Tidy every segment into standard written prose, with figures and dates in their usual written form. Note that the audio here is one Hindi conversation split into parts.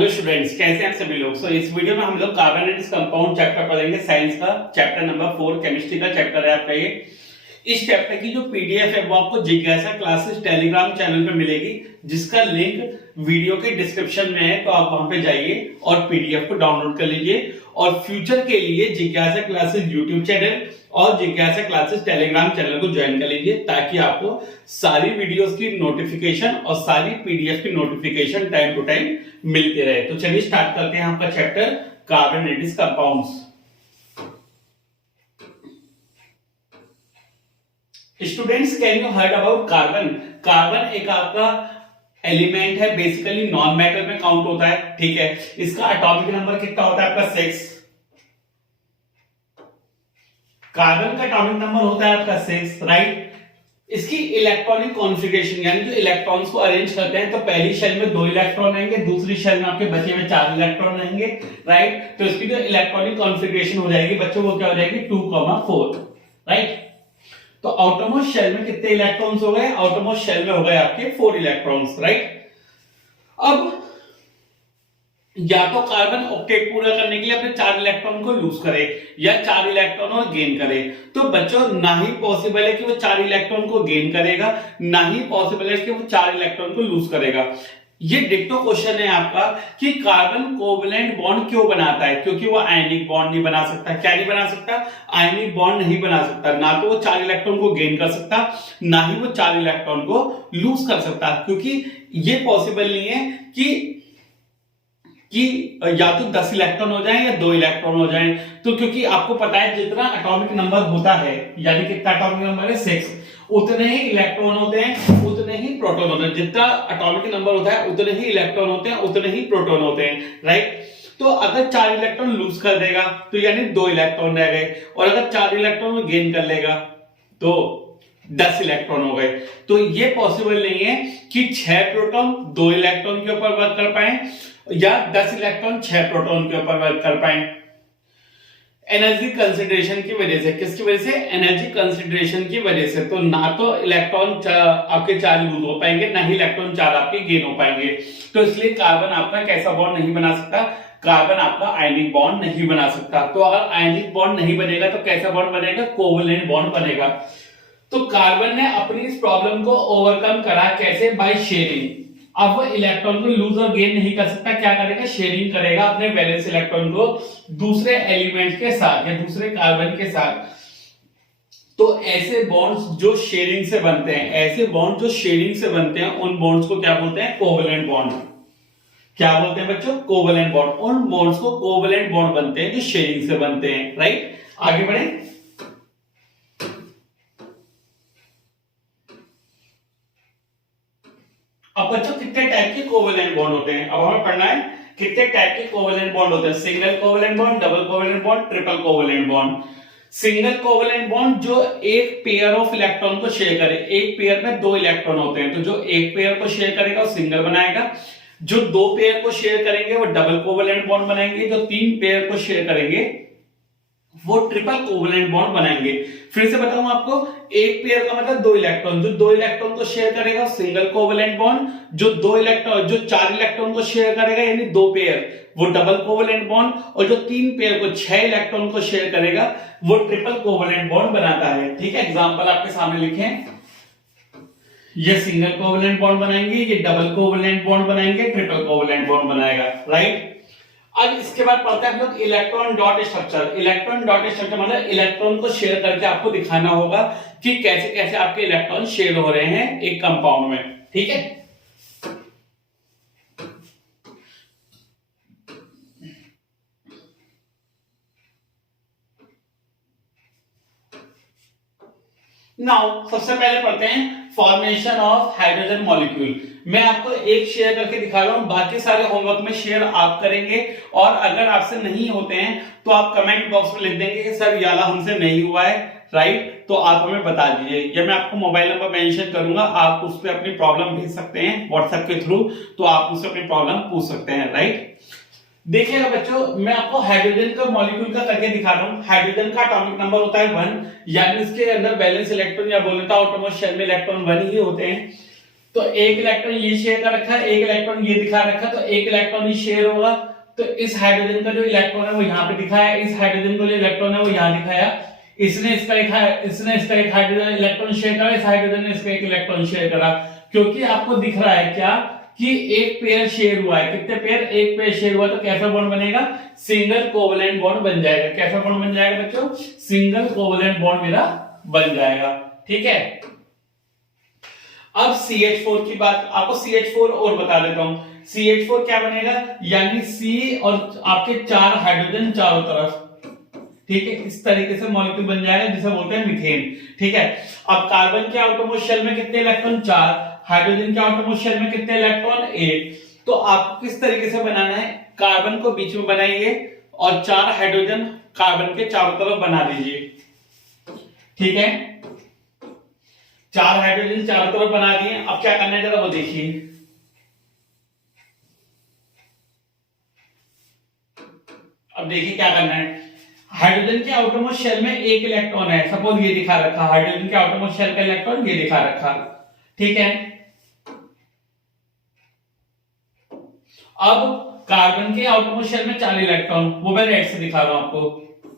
हेलो स्टूडेंट्स, कैसे हैं सभी लोग। इस वीडियो में हम लोग कार्बन एंड कंपाउंड चैप्टर पढ़ेंगे। साइंस का चैप्टर नंबर 4 केमिस्ट्री का चैप्टर है आपका ये। इस चैप्टर की जो पीडीएफ है वो आपको जिज्ञासा क्लासेस टेलीग्राम चैनल पे मिलेगी, जिसका लिंक वीडियो के डिस्क्रिप्शन में है। तो आप वहां पे जाइए और पीडीएफ को डाउनलोड कर लीजिए। और फ्यूचर के लिए जिज्ञासा क्लासेस यूट्यूब चैनल और जिज्ञासा क्लासेस टेलीग्राम चैनल को ज्वाइन कर लीजिए, ताकि आपको सारी वीडियोस की नोटिफिकेशन और सारी पीडीएफ की नोटिफिकेशन टाइम टू टाइम मिलते रहे। तो चलिए स्टार्ट करते हैं आपका chapter carbon and it's compounds. Students, can you heard about carbon? Carbon एक आपका एलिमेंट है, बेसिकली नॉन मेटल में काउंट होता है। ठीक है, इसका एटॉमिक नंबर कितना होता है आपका 6। कार्बन का एटॉमिक नंबर होता है आपका 6, राइट। इसकी इलेक्ट्रॉनिक कॉन्फ़िगरेशन यानी जो इलेक्ट्रॉन्स को अरेंज करते हैं, तो पहली शेल में 2 इलेक्ट्रॉन रहेंगे, दूसरी शेल में आपके बचे हुए 4 इलेक्ट्रॉन रहेंगे, राइट। तो इसकी जो इलेक्ट्रॉनिक कॉन्फ़िगरेशन हो जाएगी बच्चों, वो क्या हो जाएगी 2,4, राइट। तो आउटरमोस्ट शेल में कितने इलेक्ट्रॉन्स हो गए? आउटरमोस्ट शेल में हो गए आपके 4 इलेक्ट्रॉन्स, राइट। अब या तो कार्बन ऑक्टेट पूरा करने के लिए अपने 4 इलेक्ट्रॉन को लूज करे या 4 इलेक्ट्रॉन और गेन करे। तो बच्चों ना ही पॉसिबल है कि वो 4 इलेक्ट्रॉन को गेन करेगा, ना ही पॉसिबल है कि वो 4 इलेक्ट्रॉन को लूज करेगा। ये डिक्टो क्वेश्चन है आपका कि कार्बन कोवलेंट बॉन्ड क्यों बनाता है? क्योंकि वो आयनिक बॉन्ड नहीं बना सकता। क्या नहीं बना सकता? आयनिक बॉन्ड नहीं बना सकता। ना तो वो 4 इलेक्ट्रॉन को गेन कर सकता, ना ही वो 4 इलेक्ट्रॉन को लूज कर सकता, क्योंकि ये पॉसिबल नहीं है कि या तो 10 इलेक्ट्रॉन हो जाएं या 2 इलेक्ट्रॉन हो जाएं। तो क्योंकि आपको पता है जितना एटॉमिक नंबर होता है, यानी कितना एटॉमिक नंबर है 6, उतने ही इलेक्ट्रॉन होते हैं, उतने ही प्रोटॉन होते हैं। जितना एटॉमिक नंबर होता है उतने ही इलेक्ट्रॉन होते हैं, उतने ही प्रोटॉन होते हैं, राइट। तो अगर 4 इलेक्ट्रॉन लूज कर देगा तो यानी 2 इलेक्ट्रॉन रह गए, और अगर 4 इलेक्ट्रॉन गेन कर लेगा तो 10 इलेक्ट्रॉन हो गए। तो ये पॉसिबल नहीं है कि 6 प्रोटॉन 2 इलेक्ट्रॉन के ऊपर वर्क कर पाए या 10 इलेक्ट्रॉन 6 प्रोटॉन के ऊपर वर्क कर पाए। एनर्जी कंसंट्रेशन की वजह से। किसकी वजह से? एनर्जी कंसंट्रेशन की वजह से। तो ना तो इलेक्ट्रॉन आपके 4 लूज हो पाएंगे, ना ही इलेक्ट्रॉन 4 आपके गेन हो पाएंगे। तो इसलिए कार्बन आपका कैसा बॉन्ड नहीं बना सकता? कार्बन आपका आयनिक बॉन्ड नहीं बना सकता। तो अगर आयनिक बॉन्ड नहीं बनेगा तो कैसा बॉन्ड बनेगा? कोवलेंट बॉन्ड बनेगा। तो कार्बन ने अपनी इस प्रॉब्लम को ओवरकम करा कैसे? By sharing. अब वो इलेक्ट्रॉन को लूज और गेन नहीं कर सकता, क्या करेगा? शेयरिंग करेगा अपने वैलेंस इलेक्ट्रॉन को दूसरे एलिमेंट के साथ या दूसरे कार्बन के साथ। तो ऐसे बॉन्ड्स जो शेयरिंग से बनते हैं, ऐसे बॉन्ड जो शेयरिंग से बनते हैं, उन बॉन्ड्स को क्या बोलते हैं? Covalent bond. क्या बोलते हैं बच्चों? Covalent bond. उन बॉन्ड्स को कोवलेंट बॉन्ड बनते हैं जो शेयरिंग से बनते हैं, राइट। आगे बढ़े। अब बच्चों कितने टाइप के कोवलेंट बॉन्ड होते हैं? अब हमें पढ़ना है कितने टाइप के कोवलेंट बॉन्ड होते हैं। Single covalent bond, double covalent bond, triple covalent bond. Single covalent bond जो एक पेयर ऑफ इलेक्ट्रॉन को शेयर करे। एक पेयर में 2 इलेक्ट्रॉन होते हैं, तो जो एक पेयर को शेयर करेगा वो सिंगल बनाएगा, जो 2 पेयर को शेयर करेंगे वो डबल कोवलेंट बॉन्ड बनाएंगे, जो 3 पेयर को शेयर करेंगे वो ट्रिपल कोवलेंट बॉन्ड बनाएंगे। फिर से बताऊं आपको, एक पेयर का मतलब 2 इलेक्ट्रॉन, जो 2 इलेक्ट्रॉन को शेयर करेगा सिंगल कोवलेंट बॉन्ड, जो 4 इलेक्ट्रॉन को शेयर करेगा यानी 2 पेयर वो डबल कोवलेंट बॉन्ड, और जो 3 पेयर को 6 इलेक्ट्रॉन को शेयर करेगा वो ट्रिपल कोवलेंट बॉन्ड बनाता है। ठीक है, एग्जांपल आपके सामने लिखे हैं। ये सिंगल कोवलेंट बॉन्ड बनाएंगे, ये डबल कोवलेंट बॉन्ड बनाएंगे, ट्रिपल कोवलेंट बॉन्ड बनाएगा, राइट। अब इसके बाद पढ़ते हैं हम लोग electron dot structure. Electron dot structure मतलब इलेक्ट्रॉन को शेयर करके आपको दिखाना होगा कि कैसे कैसे आपके इलेक्ट्रॉन शेयर हो रहे हैं एक कंपाउंड में। ठीक है, नाउ सबसे पहले पढ़ते हैं फॉर्मेशन ऑफ हाइड्रोजन मॉलिक्यूल। मैं आपको एक शेयर करके दिखा रहा हूं, बाकी सारे होमवर्क में शेयर आप करेंगे, और अगर आपसे नहीं होते हैं तो आप कमेंट बॉक्स में लिख देंगे कि सर याला हमसे नहीं हुआ है, राइट। तो आप हमें बता दीजिए, या मैं आपको मोबाइल नंबर मेंशन करूंगा, आप उस पर अपनी प्रॉब्लम भेज सकते हैं व्हाट्सएप के थ्रू, तो आप उससे अपनी प्रॉब्लम पूछ सकते हैं, राइट। देखिएगा बच्चों, मैं आपको हाइड्रोजन का मॉलिक्यूल का करके दिखा रहा हूं। हाइड्रोजन का एटॉमिक नंबर होता है 1, यानी इसके अंदर बैलेंस इलेक्ट्रॉन या बोले तो आउटरमोस्ट शेल में इलेक्ट्रॉन 1 ही होते हैं। तो एक इलेक्ट्रॉन ये शेयर कर रखा है, एक इलेक्ट्रॉन ये दिखा रखा है, तो एक इलेक्ट्रॉन ही शेयर होगा। तो इस हाइड्रोजन का जो इलेक्ट्रॉन है वो यहाँ पे दिखाया, इस हाइड्रोजन का जो इलेक्ट्रॉन है वो यहाँ दिखाया, इसने इसका एक हाइड्रोजन इलेक्ट्रॉन शेयर करा, इस हाइड्रोजन ने इसका एक इलेक्ट्रॉन शेयर करा। क्योंकि आपको दिख रहा है क्या कि एक पेयर शेयर हुआ है, कितने पेयर, एक पेयर शेयर हुआ, तो कैसा बॉन्ड बनेगा, सिंगल कोवलेंट बॉन्ड बन जाएगा। कैसा बॉन्ड बन जाएगा बच्चों, सिंगल कोवलेंट बॉन्ड मेरा बन जाएगा। ठीक है, अब CH4 की बात, आपको CH4 और बता देता हूं। CH4 क्या बनेगा, यानी C और आपके 4 हाइड्रोजन चारों तरफ, ठीक है, इस तरीके से मॉलिक्यूल बन जाएगा जिसे बोलते हैं मीथेन। ठीक है, अब कार्बन के आउटरमोस्ट शेल में कितने इलेक्ट्रॉन, 4, हाइड्रोजन के आउटरमोस्ट शेल में कितने इलेक्ट्रॉन, 1। तो आपको किस तरीके से बनाना है, कार्बन को बीच में बनाइए और 4 हाइड्रोजन कार्बन के चारों तरफ बना दीजिए। ठीक है, 4 हाइड्रोजन चारों तरफ बना दिए। अब क्या करना है जरा वो देखिए। अब देखिए क्या करना है, हाइड्रोजन के आउटरमोस्ट शेल में एक इलेक्ट्रॉन है, सपोज ये दिखा रखा, हाइड्रोजन के आउटरमोस्ट शेल का इलेक्ट्रॉन ये दिखा रखा। ठीक है, अब कार्बन के आउटरमोस्ट शेल में 4 इलेक्ट्रॉन, वो मैं रेड से दिखा रहा हूं आपको।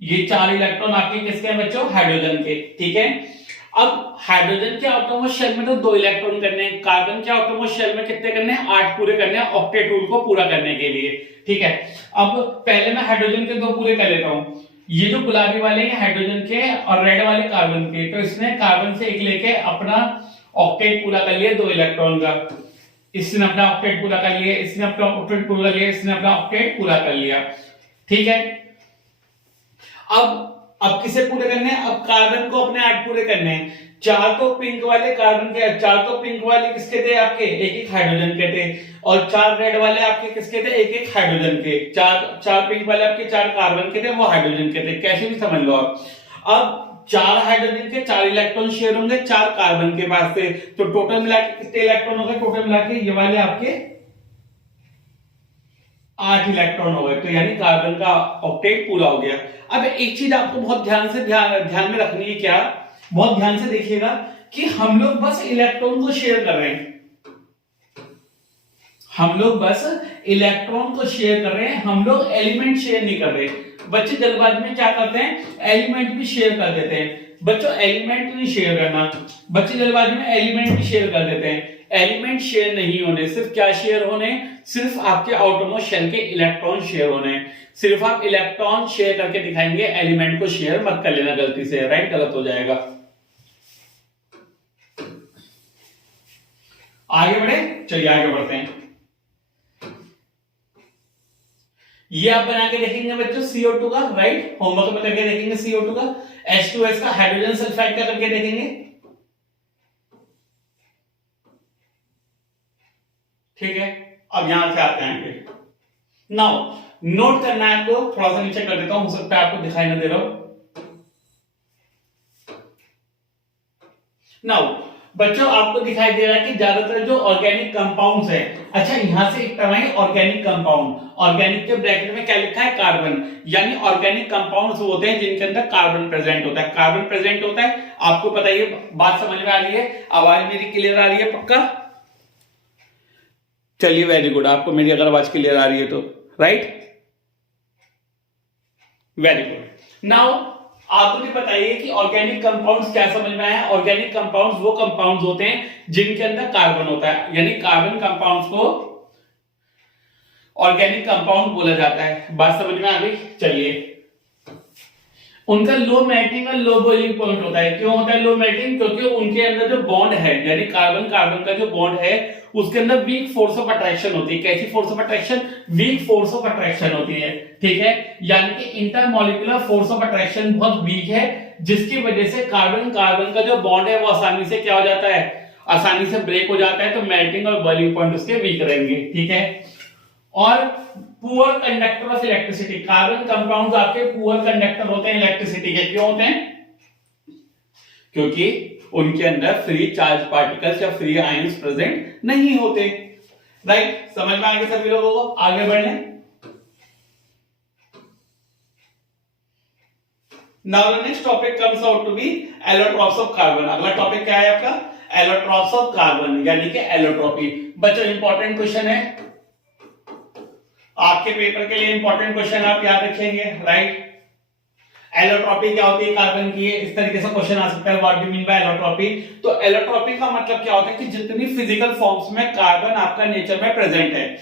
ये 4 इलेक्ट्रॉन आपके किसके हैं बच्चों, हाइड्रोजन के। ठीक है, अब हाइड्रोजन के आउटरमोस्ट शेल में तो 2 इलेक्ट्रॉन करने हैं, कार्बन के आउटरमोस्ट शेल में कितने करने हैं, 8 पूरे करने हैं ऑक्टेट रूल को पूरा करने के लिए। ठीक है, अब पहले मैं हाइड्रोजन के 2 पूरे कर लेता हूं। ये जो गुलाबी वाले हैं हाइड्रोजन के और रेड वाले कार्बन के, तो इसने कार्बन से एक लेके अपना ऑक्टेट पूरा कर लिया 2 इलेक्ट्रॉन का, इसने अपना ऑक्टेट पूरा कर लिया, इसने अपना ऑक्टेट पूरा कर लिया, इसने अपना ऑक्टेट पूरा कर लिया। ठीक है, अब किसे पूरे करने हैं, अब कार्बन को अपने 8 पूरे करने हैं। 4 तो पिंक वाले कार्बन के, 4 तो पिंक वाले किसके थे आपके, एक हाइड्रोजन के थे, और 4 रेड वाले आपके किसके थे, एक हाइड्रोजन के। 4 पिंक वाले आपके 4 कार्बन के थे, वो हाइड्रोजन के थे, कैसे भी समझ लो आप। अब 4 हाइड्रोजन के 4 इलेक्ट्रॉन शेयर होंगे 4 कार्बन के पास से, तो टोटल मिला के कितने इलेक्ट्रॉन हो गए, टोटल मिला के ये वाले आपके 8 इलेक्ट्रॉन हो गए, तो यानी कार्बन का ऑक्टेट पूरा हो गया। अब एक चीज आपको बहुत ध्यान में रखनी है, क्या, बहुत ध्यान से देखिएगा कि हम लोग बस इलेक्ट्रॉन को शेयर कर रहे हैं, हम लोग बस इलेक्ट्रॉन को शेयर कर रहे हैं, हम लोग एलिमेंट शेयर नहीं कर रहे। बच्चे जल्दबाजी में क्या करते हैं, एलिमेंट भी शेयर कर देते हैं। बच्चों एलिमेंट नहीं शेयर करना, बच्चे जल्दबाजी में एलिमेंट भी शेयर कर देते हैं। एलिमेंट शेयर नहीं होने, सिर्फ क्या शेयर होने, सिर्फ आपके आउटरमोस्ट शेल के इलेक्ट्रॉन शेयर होने। सिर्फ आप इलेक्ट्रॉन शेयर करके दिखाएंगे, एलिमेंट को शेयर मत कर लेना गलती से, राइट, गलत हो जाएगा। आगे बढ़े, चलिए आगे बढ़ते हैं। ये आप बना के देखेंगे बच्चों CO2 का, राइट, होमवर्क में करके देखेंगे CO2 का। H2S का हाइड्रोजन सल्फाइड का करके देखेंगे। ठीक है, अब यहां से आते हैं, नाउ नोट करना है आपको, थोड़ा सा नीचे कर देता हूं, हो सकता है आपको दिखाई ना दे रहा हो। नाउ बच्चों आपको दिखाई दे रहा है कि ज्यादातर जो ऑर्गेनिक कंपाउंड्स है, अच्छा यहां से एक टर्म है ऑर्गेनिक कंपाउंड, ऑर्गेनिक के ब्रैकेट में क्या लिखा है, कार्बन, यानी ऑर्गेनिक कंपाउंड्स होते हैं जिनके अंदर कार्बन प्रेजेंट होता है, कार्बन प्रेजेंट होता है। आपको पता है, बात समझ में आ रही है, आवाज मेरी क्लियर आ रही है पक्का, चलिए वेरी गुड, आपको मेरी अगर आवाज क्लियर आ रही है तो, राइट, वेरी गुड। नाउ आप मुझे बताइए कि ऑर्गेनिक कंपाउंड्स क्या समझ में आया। ऑर्गेनिक कंपाउंड्स वो कंपाउंड्स होते हैं जिनके अंदर कार्बन होता है, यानी कार्बन कंपाउंड्स को ऑर्गेनिक कंपाउंड बोला जाता है। बात समझ में आ गई, चलिए। उनका लो मेल्टिंग और लो बॉइलिंग पॉइंट होता है। क्यों होता है लो मेल्टिंग, क्योंकि उनके अंदर जो बॉन्ड है, यानी कार्बन कार्बन का जो बॉन्ड है, उसके अंदर वीक फोर्स ऑफ अट्रैक्शन होती है। कैसी force of attraction, weak force of attraction होती है। ठीक है, यानी कि इंटरमॉलिक्यूलर फोर्स ऑफ अट्रैक्शन बहुत वीक है, जिसकी वजह से कार्बन कार्बन का जो बॉन्ड है वो आसानी से क्या हो जाता है, आसानी से ब्रेक हो जाता है। तो मेल्टिंग और बॉइलिंग पॉइंट उसके वीक रहेंगे। ठीक है, और poor conductor of electricity, carbon compounds आपके पुअर कंडक्टर होते हैं इलेक्ट्रिसिटी के। क्यों होते हैं, क्योंकि उनके अंदर फ्री चार्ज पार्टिकल्स या फ्री आयंस प्रेजेंट नहीं होते। राइट, समझ में आ गया सभी लोगों को, आगे बढ़ने। Now the next topic comes out to be allotropes of carbon. अगला टॉपिक क्या है आपका, एलोट्रॉप्स ऑफ कार्बन यानी कि एलोट्रॉपी। बच्चों इंपॉर्टेंट क्वेश्चन है आपके पेपर के लिए, इंपॉर्टेंट क्वेश्चन आप याद रखेंगे, राइट। एलोट्रॉपी क्या होती है कार्बन की, इस तरीके से क्वेश्चन आ सकता है, what do mean by allotropy. तो एलोट्रॉपी का मतलब क्या होता है कि जितनी फिजिकल फॉर्म्स में कार्बन आपका नेचर में प्रेजेंट है,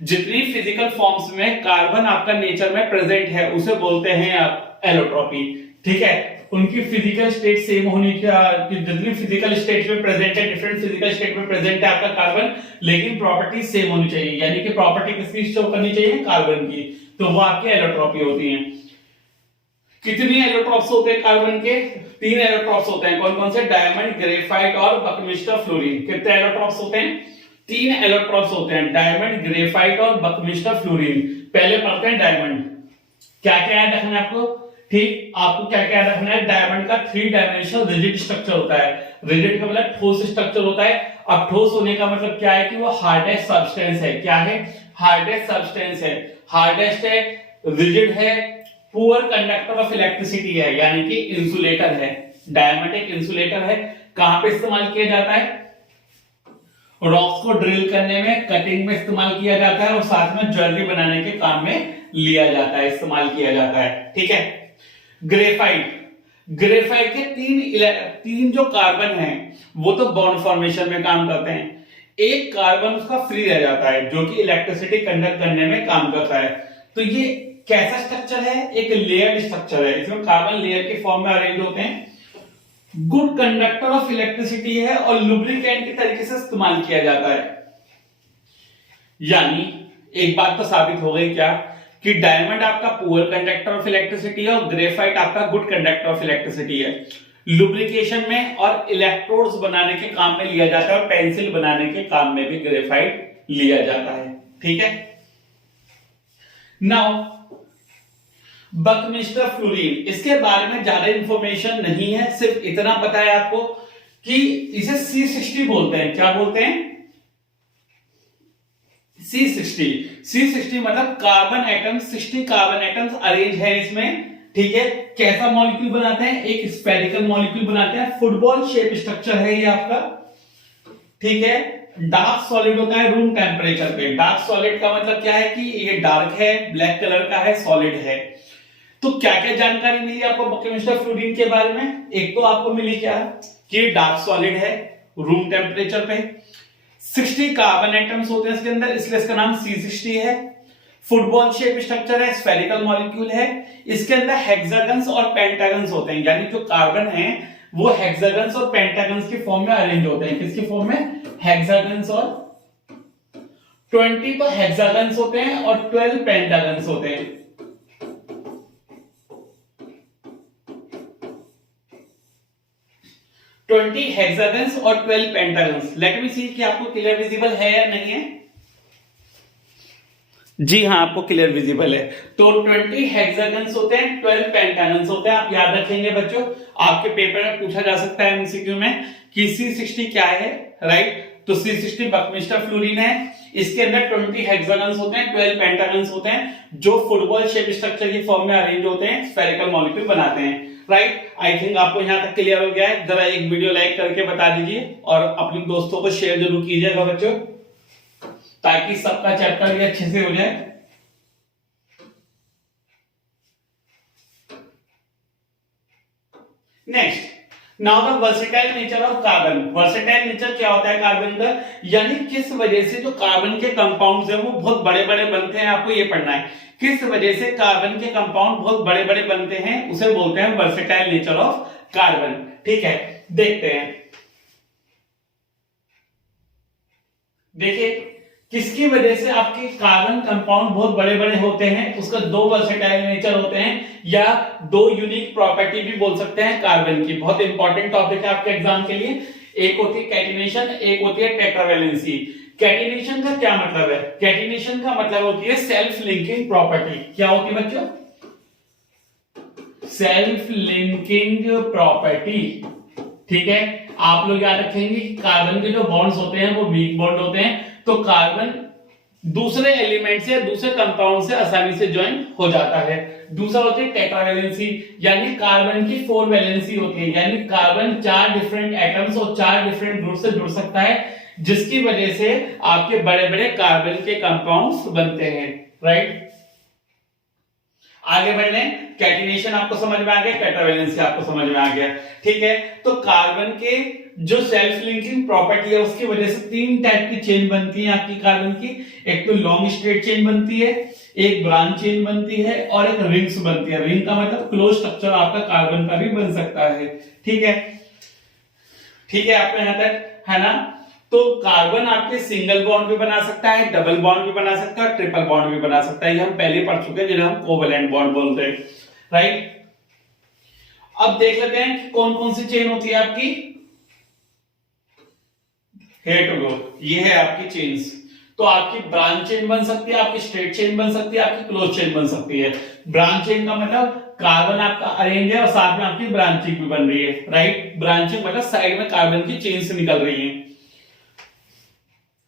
जितनी फिजिकल फॉर्म्स में कार्बन आपका नेचर में प्रेजेंट है उसे बोलते हैं आप एलोट्रॉपी, ठीक है। उनकी फिजिकल स्टेट सेम होनी चाहिए, जितनी फिजिकल स्टेट में प्रेजेंट है, डिफरेंट फिजिकल स्टेट में प्रेजेंट है आपका कार्बन, लेकिन प्रॉपर्टी सेम होनी चाहिए, यानी कि प्रॉपर्टी किसकी शो करनी चाहिए, कार्बन की, तो वो आपकी एलोट्रॉपी होती है। कितनी एलोट्रॉप्स होते हैं कार्बन के, 3 एलोट्रॉप्स होते हैं। कौन कौन से, डायमंड, ग्रेफाइट और बकमिस्टर फ्लोरीन। कितने एलोट्रॉप्स होते हैं, 3 एलोट्रॉप्स होते हैं, डायमंड, ग्रेफाइट और बकमिस्टर फ्लोरीन। पहले पढ़ते हैं डायमंड। क्या क्या याद रखना है आपको, ठीक, आपको क्या क्या याद रखना है, डायमंड का 3 डायमेंशनल रिजिड स्ट्रक्चर होता है। रिजिड का मतलब ठोस स्ट्रक्चर होता है। अब ठोस होने का मतलब क्या है कि वो हार्डेस्ट सब्सटेंस है। क्या है, हार्डेस्ट सब्सटेंस है, हार्डेस्ट है, रिजिड है, पुअर कंडक्टर ऑफ इलेक्ट्रिसिटी है, यानी कि इंसुलेटर है। डायमंड एक इंसुलेटर है। कहां पे इस्तेमाल किया जाता है, रॉक्स को ड्रिल करने में, कटिंग में इस्तेमाल किया जाता है, और साथ में ज्वेलरी बनाने के काम में लिया जाता है, इस्तेमाल किया जाता है, ठीक है। ग्रेफाइट, ग्रेफाइट के 3 जो कार्बन हैं वो तो बॉन्ड फॉर्मेशन में काम करते हैं। एक कार्बन उसका फ्री रह जाता है जो कि इलेक्ट्रिसिटी कंडक्ट करने में काम करता है। तो ये कैसा स्ट्रक्चर है, एक लेयर्ड स्ट्रक्चर है, इसमें कार्बन लेयर के फॉर्म में अरेंज होते हैं। गुड कंडक्टर ऑफ इलेक्ट्रिसिटी है और लुब्रिकेंट के तरीके से इस्तेमाल किया जाता है। यानी एक बात तो साबित हो गई क्या, कि डायमंड आपका पुअर कंडक्टर ऑफ इलेक्ट्रिसिटी है और ग्रेफाइट आपका गुड कंडक्टर ऑफ इलेक्ट्रिसिटी है। लुब्रिकेशन में और इलेक्ट्रोड्स बनाने के काम में लिया जाता है, और पेंसिल बनाने के काम में भी ग्रेफाइट लिया जाता है, ठीक है। नाउ बकमिस्टर फ्लोरीन, इसके बारे में ज्यादा इंफॉर्मेशन नहीं है, सिर्फ इतना पता है आपको कि इसे C60 बोलते हैं। क्या बोलते हैं, C60 मतलब carbon atom, 60 carbon atoms arrange है इसमें, ठीक है। कैसा मॉलिक्यूल बनाते हैं, एक स्फेरिकल मॉलिक्यूल बनाते हैं, फुटबॉल शेप स्ट्रक्चर है ये आपका, ठीक है। डार्क सॉलिड होता है रूम टेम्परेचर पे। डार्क सॉलिड का मतलब क्या है कि ये डार्क है, ब्लैक कलर का है, सॉलिड है। तो क्या क्या जानकारी मिली आपको बकमिस्टर फ्लोरीन के बारे में, एक तो आपको मिली क्या कि डार्क सॉलिड है रूम टेम्परेचर पे, 60 कार्बन एटम्स होते हैं इसके अंदर, इसलिए इसका नाम C60 है। फुटबॉल शेप स्ट्रक्चर है, स्फेरिकल मॉलिक्यूल है, इसके अंदर हेक्सागन्स और पेंटागन्स होते हैं, यानी जो कार्बन है वो हेक्सागन्स और पेंटागन्स के फॉर्म में अरेंज होते हैं। किसके फॉर्म में, हेक्सागन्स और 20 तो हेक्सागन्स होते हैं और 12 पेंटागन्स होते हैं। हेक्सागन्स और 12 पेंटागन्स। लेट मी सी कि आपको क्लियर विजिबल है या नहीं है। जी हाँ, आपको क्लियर विजिबल है। तो 20 हेक्सागन्स होते हैं, 12 पेंटागन्स होते हैं। आप याद रखेंगे बच्चों, आपके पेपर में पूछा जा सकता है एमसीक्यू में कि C60 क्या है, राइट। तो C60 बकमिस्टर फ्लोरीन है, इसके अंदर 20 हेक्सागन्स होते हैं, 12 पेंटागन्स होते हैं, जो फुटबॉल शेप स्ट्रक्चर की फॉर्म में अरेंज होते हैं, स्फेरिकल मॉलिक्यूल बनाते हैं, राइट। आई थिंक आपको यहां तक क्लियर हो गया है। जरा एक वीडियो लाइक करके बता दीजिए और अपने दोस्तों को शेयर जरूर कीजिएगा बच्चों, ताकि सबका चैप्टर भी अच्छे से हो जाए। Next, now the versatile nature of carbon. Versatile nature क्या होता है कार्बन का, यानी किस वजह से जो कार्बन के कंपाउंड्स हैं वो बहुत बड़े बड़े बनते हैं, आपको ये पढ़ना है। किस वजह से कार्बन के कंपाउंड बहुत बड़े बड़े बनते हैं, उसे बोलते हैं वर्सेटाइल नेचर ऑफ कार्बन, ठीक है। देखते हैं, देखिए किसकी वजह से आपके कार्बन कंपाउंड बहुत बड़े बड़े होते हैं, उसका 2 वर्सेटाइल नेचर होते हैं, या 2 यूनिक प्रॉपर्टी भी बोल सकते हैं कार्बन की। बहुत इंपॉर्टेंट टॉपिक है आपके एग्जाम के लिए। एक होती है कैटिनेशन, एक होती है टेट्रावैलेंसी। कैटिनेशन का क्या मतलब है, कैटिनेशन का मतलब होती है सेल्फ लिंकिंग प्रॉपर्टी। क्या होती है बच्चों, सेल्फ लिंकिंग प्रॉपर्टी, ठीक है। आप लोग याद रखेंगे कि कार्बन के जो बॉन्ड्स होते हैं वो वीक बॉन्ड होते हैं, तो कार्बन दूसरे एलिमेंट से, दूसरे कंपाउंड से आसानी से ज्वाइन हो जाता है। दूसरा होती है टेट्रावैलेंसी, यानी कार्बन की 4 वैलेंसी होती है, यानी कार्बन 4 डिफरेंट एटम्स और 4 डिफरेंट ग्रुप से जुड़ सकता है, जिसकी वजह से आपके बड़े बड़े कार्बन के कंपाउंड्स बनते हैं। राइट, आगे बढ़ लें। कैटिनेशन आपको समझ में आ गया, टेट्रावैलेंसी आपको समझ में आ गया। ठीक है, तो कार्बन के जो सेल्फ लिंकिंग प्रॉपर्टी है उसकी वजह से 3 टाइप की चेन बनती है आपकी कार्बन की। एक तो लॉन्ग स्ट्रेट चेन बनती है, एक ब्रांच चेन बनती है, और एक रिंग्स बनती है। रिंग का मतलब क्लोज स्ट्रक्चर आपका कार्बन का भी बन सकता है। ठीक है, ठीक है, आपको यहां तक है ना। तो कार्बन आपके सिंगल बॉन्ड भी बना सकता है, डबल बॉन्ड भी बना सकता है, ट्रिपल बॉन्ड भी बना सकता है। ये हम पहले पढ़ चुके हैं, जिन्हें हम कोवेलेंट बॉन्ड बोलते हैं। राइट, अब देख लेते हैं कि कौन कौन सी चेन होती है आपकी। हेयर टू गो, ये है आपकी चेन्स। तो आपकी ब्रांच चेन बन सकती है, आपकी स्ट्रेट चेन बन सकती है, आपकी क्लोज चेन बन सकती है। ब्रांच चेन का मतलब कार्बन आपका अरेंज है और साथ में आपकी ब्रांचिंग भी बन रही है। राइट, ब्रांचिंग मतलब साइड में कार्बन की चेन से निकल रही है।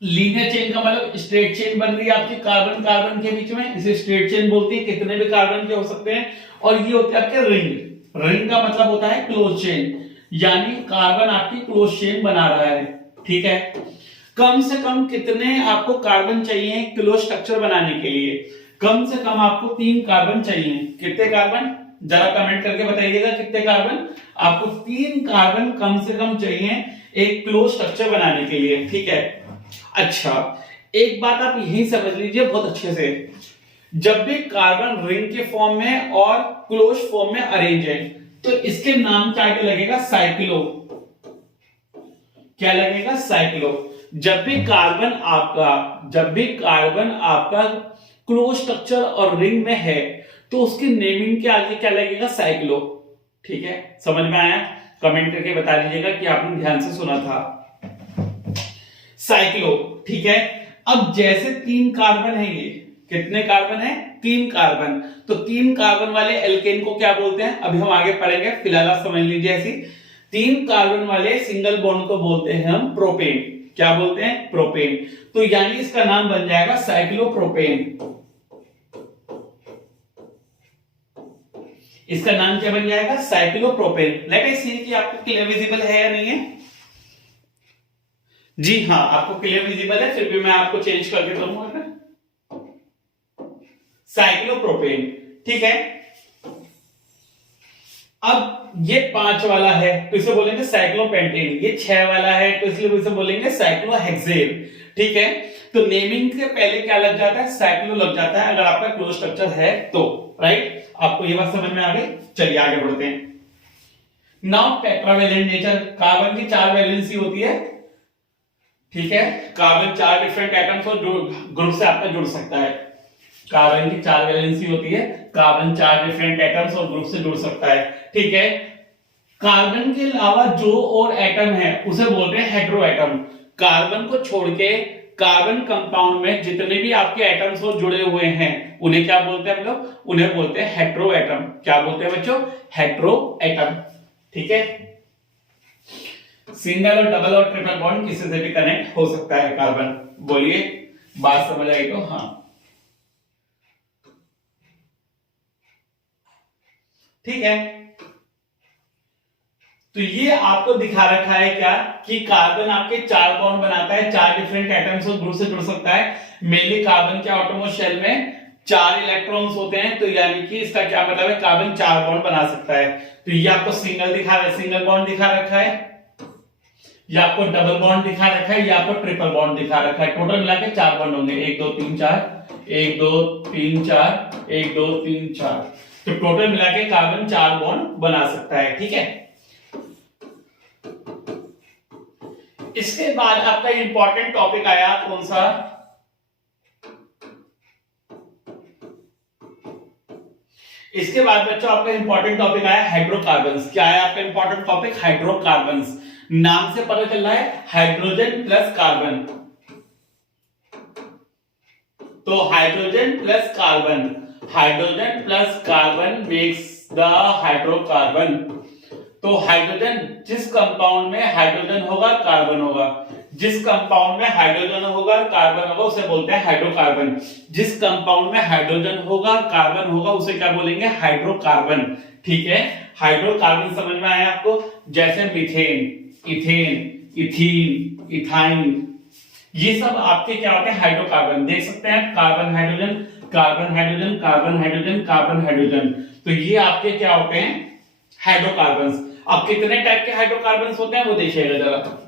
लीनियर चेन का मतलब स्ट्रेट चेन बन रही है आपकी कार्बन कार्बन के बीच में, इसे स्ट्रेट चेन बोलती है, कितने भी कार्बन के हो सकते हैं। और ये होते हैं आपके रिंग। रिंग का मतलब होता है क्लोज चेन, यानी कार्बन आपकी क्लोज चेन बना रहा है। ठीक है, कम से कम कितने आपको कार्बन चाहिए क्लोज स्ट्रक्चर बनाने के लिए? कम से कम आपको 3 कार्बन चाहिए। कितने कार्बन, जरा कमेंट करके बताइएगा कितने कार्बन। आपको 3 कार्बन कम से कम चाहिए एक क्लोज स्ट्रक्चर बनाने के लिए। ठीक है, अच्छा, एक बात आप यही समझ लीजिए बहुत अच्छे से, जब भी कार्बन रिंग के फॉर्म में और क्लोज फॉर्म में अरेंज है तो इसके नाम क्या लगेगा? साइक्लो। क्या लगेगा? साइक्लो। जब भी कार्बन आपका क्लोज स्ट्रक्चर और रिंग में है तो उसकी नेमिंग के आगे क्या लगेगा? साइक्लो। ठीक है, समझ में आया? कमेंट करके बता दीजिएगा कि आपने ध्यान से सुना था। साइक्लो। ठीक है, अब जैसे 3 कार्बन है, ये कितने कार्बन है? 3 कार्बन। तो 3 कार्बन वाले एल्केन को क्या बोलते हैं? अभी हम आगे पढ़ेंगे, फिलहाल आप समझ लीजिए ऐसी। 3 कार्बन वाले सिंगल बॉन्ड को बोलते हैं हम प्रोपेन। क्या बोलते हैं? प्रोपेन। तो यानी इसका नाम बन जाएगा साइक्लोप्रोपेन। इसका नाम क्या बन जाएगा? साइक्लोप्रोपेन। लेट अस सी कि आपको क्लियर विजिबल है या नहीं है। जी हाँ, आपको क्लियर विजिबल है, फिर भी मैं आपको चेंज करके दूंगा। साइक्लोप्रोपेन। ठीक है, अब ये 5 वाला है तो इसे बोलेंगे साइक्लोपेंटेन। ये 6 वाला है तो इसलिए इसे बोलेंगे साइक्लोहेक्सेन। ठीक है, तो नेमिंग के पहले क्या लग जाता है? साइक्लो लग जाता है, अगर आपका क्लोज स्ट्रक्चर है तो। राइट, आपको ये बात समझ में आ गई? चलिए आगे बढ़ते हैं। Now tetravalent nature. कार्बन की 4 वैलेंसी होती है। ठीक है, कार्बन 4 डिफरेंट एटम्स और ग्रुप से आपका जुड़ सकता है। कार्बन की 4 वैलेंसी होती है, कार्बन 4 डिफरेंट एटम्स और ग्रुप से जुड़ सकता है। ठीक है, कार्बन के अलावा जो और एटम है उसे बोलते हैं हेटेरो एटम। कार्बन को छोड़ के कार्बन कंपाउंड में जितने भी आपके एटम्स और जुड़े हुए हैं उन्हें क्या बोलते हैं हम लोग? उन्हें बोलते हैं हेटेरो एटम। क्या बोलते हैं बच्चों? Hetero atom. ठीक है, सिंगल और डबल और ट्रिपल बॉन्ड किसी से भी कनेक्ट हो सकता है कार्बन। बोलिए, बात समझ आई तो? हाँ, ठीक है, तो ये आपको दिखा रखा है क्या कि कार्बन आपके 4 बॉन्ड बनाता है, 4 डिफरेंट एटम्स और ग्रुप से जुड़ सकता है। मेनली कार्बन के आटोमोस्ट शेल में 4 इलेक्ट्रॉन्स होते हैं, तो यानी कि इसका क्या मतलब है? कार्बन 4 बॉन्ड बना सकता है। तो ये आपको सिंगल बॉन्ड दिखा रखा है, ये आपको डबल बॉन्ड दिखा रखा है, ये आपको ट्रिपल बॉन्ड दिखा रखा है। टोटल मिला के 4 बॉन्ड होंगे, 1 2 3 4, 1 2 3 4, 1 2 3 4। तो टोटल मिला के कार्बन 4 बॉन्ड बना सकता है। ठीक है, इसके बाद आपका इंपॉर्टेंट टॉपिक आया कौन सा? इसके बाद बच्चों आपका इंपॉर्टेंट टॉपिक आया हाइड्रोकार्बन्स। क्या है आपका इंपॉर्टेंट टॉपिक? हाइड्रोकार्बन्स। नाम से पता चल रहा है हाइड्रोजन प्लस कार्बन। तो hydrogen plus carbon makes the hydrocarbon. तो हाइड्रोजन, जिस कंपाउंड में हाइड्रोजन होगा कार्बन होगा, जिस कंपाउंड में हाइड्रोजन होगा कार्बन होगा उसे बोलते हैं हाइड्रोकार्बन। जिस कंपाउंड में हाइड्रोजन होगा कार्बन होगा उसे क्या बोलेंगे? हाइड्रोकार्बन। ठीक है, हाइड्रोकार्बन समझ में आया आपको? जैसे मीथेन, इथेन, इथीन, इथाइन, ये सब आपके क्या होते हैं? हाइड्रोकार्बन। देख सकते हैं carbon hydrogen, carbon hydrogen, carbon hydrogen, carbon hydrogen, तो ये आपके क्या होते हैं? हाइड्रोकार्बन्स। अब कितने टाइप के हाइड्रोकार्बन्स होते हैं वो देखिएगा जरा।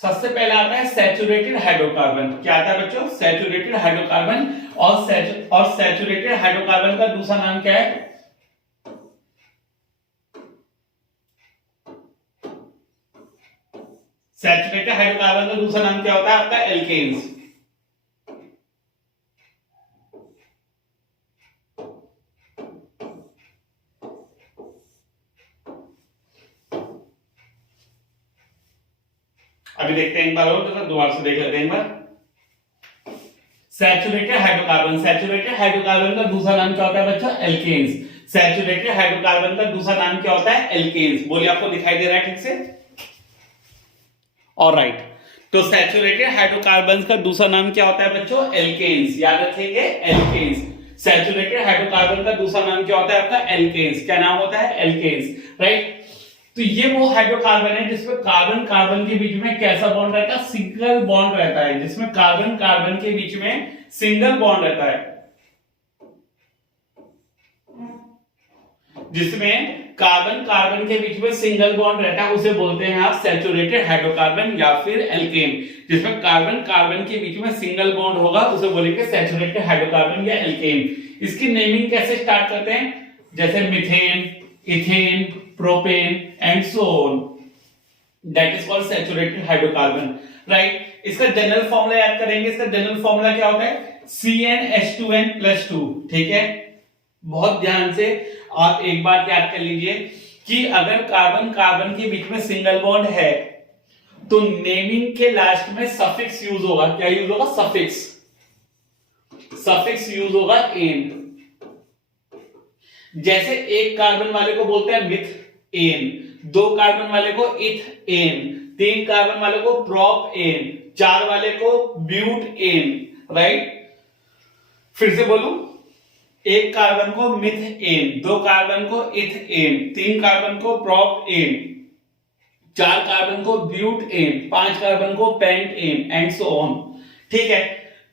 सबसे पहला आता है सैचुरेटेड हाइड्रोकार्बन। क्या आता है बच्चों? Saturated hydrocarbon. और सैचुरेटेड हाइड्रोकार्बन का दूसरा नाम क्या है? सैचुरेटेड हाइड्रोकार्बन का दूसरा नाम क्या होता है आपका? एल्केन्स। अभी देखते हैं एक बार और, तो दोबारा से देख लेते हैं एक बार। सैचुरेटेड हाइड्रोकार्बन, सैचुरेटेड हाइड्रोकार्बन का दूसरा नाम क्या होता है बच्चों? एल्केन्स। सैचुरेटेड हाइड्रोकार्बन का दूसरा नाम क्या होता है? एल्केन्स। बोलिए, आपको दिखाई दे रहा है ठीक से? ऑलराइट, तो सैचुरेटेड हाइड्रोकार्बन का दूसरा नाम क्या होता है बच्चों? एल्केन्स। याद रखेंगे, एल्केन्स। सैचुरेटेड हाइड्रोकार्बन का दूसरा नाम क्या होता है आपका? एल्केन्स। क्या नाम होता है? Alkanes, right. तो ये वो हाइड्रोकार्बन है जिसमें कार्बन कार्बन के बीच में कैसा बॉन्ड रहता है? सिंगल बॉन्ड रहता है, जिसमें कार्बन कार्बन के बीच में सिंगल बॉन्ड रहता है, जिसमें कार्बन कार्बन के बीच में सिंगल बॉन्ड रहता है उसे बोलते हैं आप सैचुरेटेड हाइड्रोकार्बन या फिर एल्केन। जिसमें कार्बन कार्बन के बीच में सिंगल बॉन्ड होगा उसे बोलेंगे सैचुरेटेड हाइड्रोकार्बन या एल्केन। इसकी नेमिंग कैसे स्टार्ट करते हैं? जैसे methane, ethane, propane and so on, that is called saturated hydrocarbon, right. इसका जनरल फॉर्मूला याद करेंगे। इसका जनरल फॉर्मूला क्या होता है? CnH2n+2। ठीक है, बहुत ध्यान से आप एक बात याद कर लीजिए कि अगर कार्बन कार्बन के बीच में सिंगल बॉन्ड है तो नेमिंग के लास्ट में सफिक्स यूज होगा। क्या यूज होगा? सफिक्स। सफिक्स यूज होगा एन। जैसे एक कार्बन वाले को बोलते हैं मिथ एन, दो कार्बन वाले को इथ एन, तीन कार्बन वाले को प्रोप एन, चार वाले को ब्यूट एन, राइट। फिर से बोलूं, एक कार्बन को मिथ एन, दो कार्बन को इथ एन, तीन कार्बन को प्रोप एन, चार कार्बन को ब्यूट एन, पांच कार्बन को pentane and so on. ठीक है,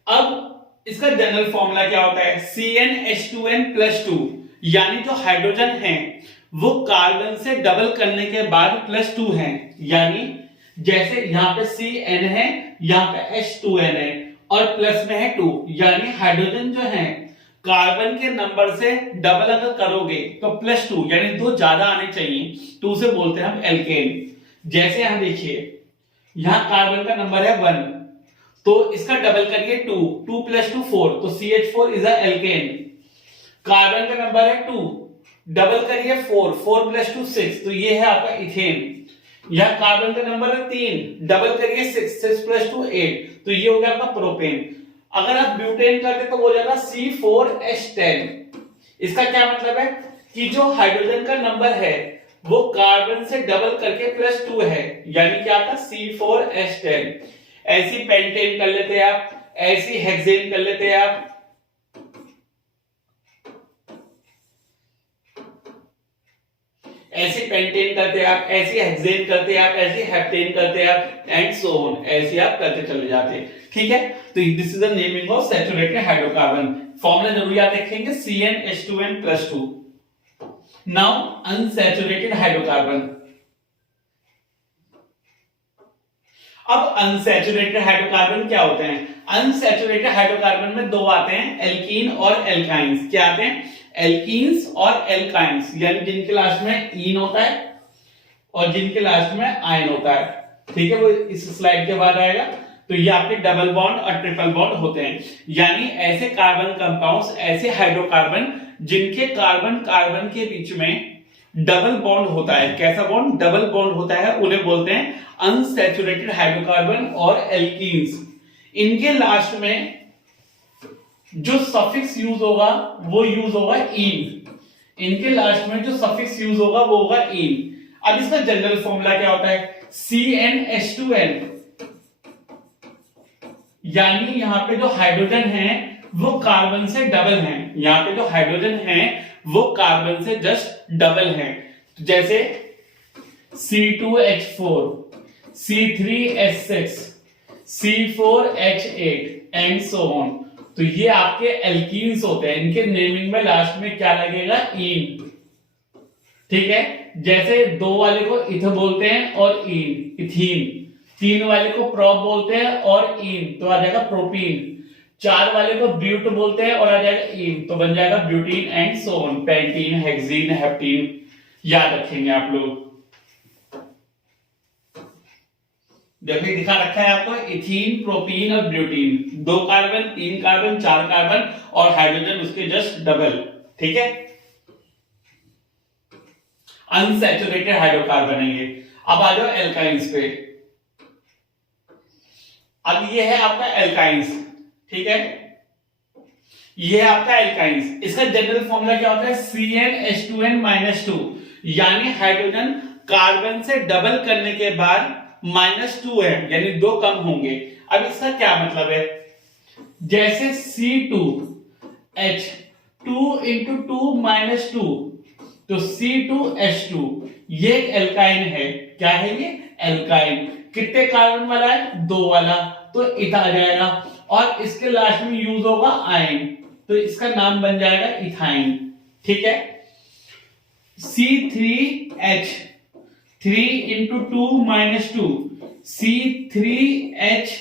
अब इसका जनरल फॉर्मूला क्या होता है? CnH2n+2, यानी जो हाइड्रोजन है वो कार्बन से डबल करने के बाद +2 है। यानी जैसे यहां पे Cn है, यहां पे H2n है और प्लस में है 2, यानी हाइड्रोजन जो है कार्बन के नंबर से डबल अगर करोगे तो +2, यानी 2 ज्यादा आने चाहिए, तो उसे बोलते हैं हम एल्केन। जैसे यहां देखिए, यहां कार्बन का नंबर है 1, तो इसका डबल करिए 2, 2 + 2 4, तो CH4 is a alkane. Carbon का नंबर है 2, डबल करिए 4, 4 + 2 6, तो ये है आपका इथेन। यह कार्बन का नंबर है 3, डबल करिए 6, 6 + 2 8, तो ये हो गया आपका प्रोपेन। अगर आप ब्यूटेन करते तो हो जाएगा C4H10। इसका क्या मतलब है कि जो हाइड्रोजन का नंबर है वो कार्बन से डबल करके +2 है, यानी क्या आता C4H10। ऐसी पेंटेन कर लेते हैं आप, ऐसी हेक्सेन कर लेते हैं आप, ऐसी पेंटेन करते हैं आप, ऐसी हेक्सेन करते हैं आप, ऐसी हेप्टेन करते हैं आप एंड सो ऑन, ऐसे आप करते चले जाते हैं। ठीक है, तो this is the naming of saturated hydrocarbon. Formula जरूर याद रखेंगे, CnH2n+2। Now unsaturated hydrocarbon. अब अनसैचुरेटेड हाइड्रोकार्बन क्या होते हैं? अनसैचुरेटेड हाइड्रोकार्बन में दो आते हैं, एल्कीन और एल्काइंस। क्या आते हैं? एल्कीन्स और एल्काइंस, यानी जिनके लास्ट में ईन होता है और जिनके लास्ट में आयन होता है। ठीक है, वो इस स्लाइड के बाद आएगा। तो ये आपके डबल बॉन्ड और ट्रिपल बॉन्ड होते हैं, यानी ऐसे कार्बन कंपाउंड्स, ऐसे हाइड्रोकार्बन जिनके कार्बन कार्बन के बीच में डबल बॉन्ड होता है। कैसा बॉन्ड? डबल बॉन्ड होता है, उन्हें बोलते हैं अनसैचुरेटेड हाइड्रोकार्बन और एल्कीन्स। इनके लास्ट में जो सफिक्स यूज होगा वो यूज होगा इन। इनके लास्ट में जो सफिक्स यूज होगा वो होगा इन। अब इसका जनरल फॉर्मूला क्या होता है? CnH2n, यानी यहां पे जो हाइड्रोजन है वो कार्बन से डबल है, यहां पे जो हाइड्रोजन है वो कार्बन से जस्ट डबल है। तो जैसे C2H4, C3H6, C4H8 and so on. तो ये आपके एल्कीन्स होते हैं, इनके नेमिंग में लास्ट में क्या लगेगा, इन। ठीक है, जैसे 2 वाले को इथ बोलते हैं और इन, इथीन। 3 वाले को प्रोप बोलते हैं और इन, तो आ जाएगा प्रोपीन। 4 वाले को ब्यूट बोलते हैं और आ जाएगा इन, तो बन जाएगा butene and so on, pentene, hexene, heptene. याद रखेंगे आप लोग। देखिए दिखा रखा है आपको, इथीन, प्रोपीन और ब्यूटीन, 2 कार्बन, 3 कार्बन, 4 कार्बन और हाइड्रोजन उसके जस्ट डबल। ठीक है, अनसैचुरेटेड हाइड्रोकार्बन है ये। अब आ जाओ एल्काइंस पे। अब ये है आपका एल्काइंस, ठीक है, ये है आपका एल्काइंस। इसका जनरल फॉर्मूला क्या होता है, CnH2n-2, यानी हाइड्रोजन कार्बन से डबल करने के बाद -2 है, यानी 2 कम होंगे। अब इसका क्या मतलब है, जैसे C2H 2 × 2 - 2, तो C2H2 ये एक एल्काइन है। क्या है ये, एल्काइन। कितने कार्बन वाला है, 2 वाला, तो इथ आ जाएगा और इसके लास्ट में यूज होगा आयन, तो इसका नाम बन जाएगा इथाइन। ठीक है, C3H 3 × 2 - 2, C3H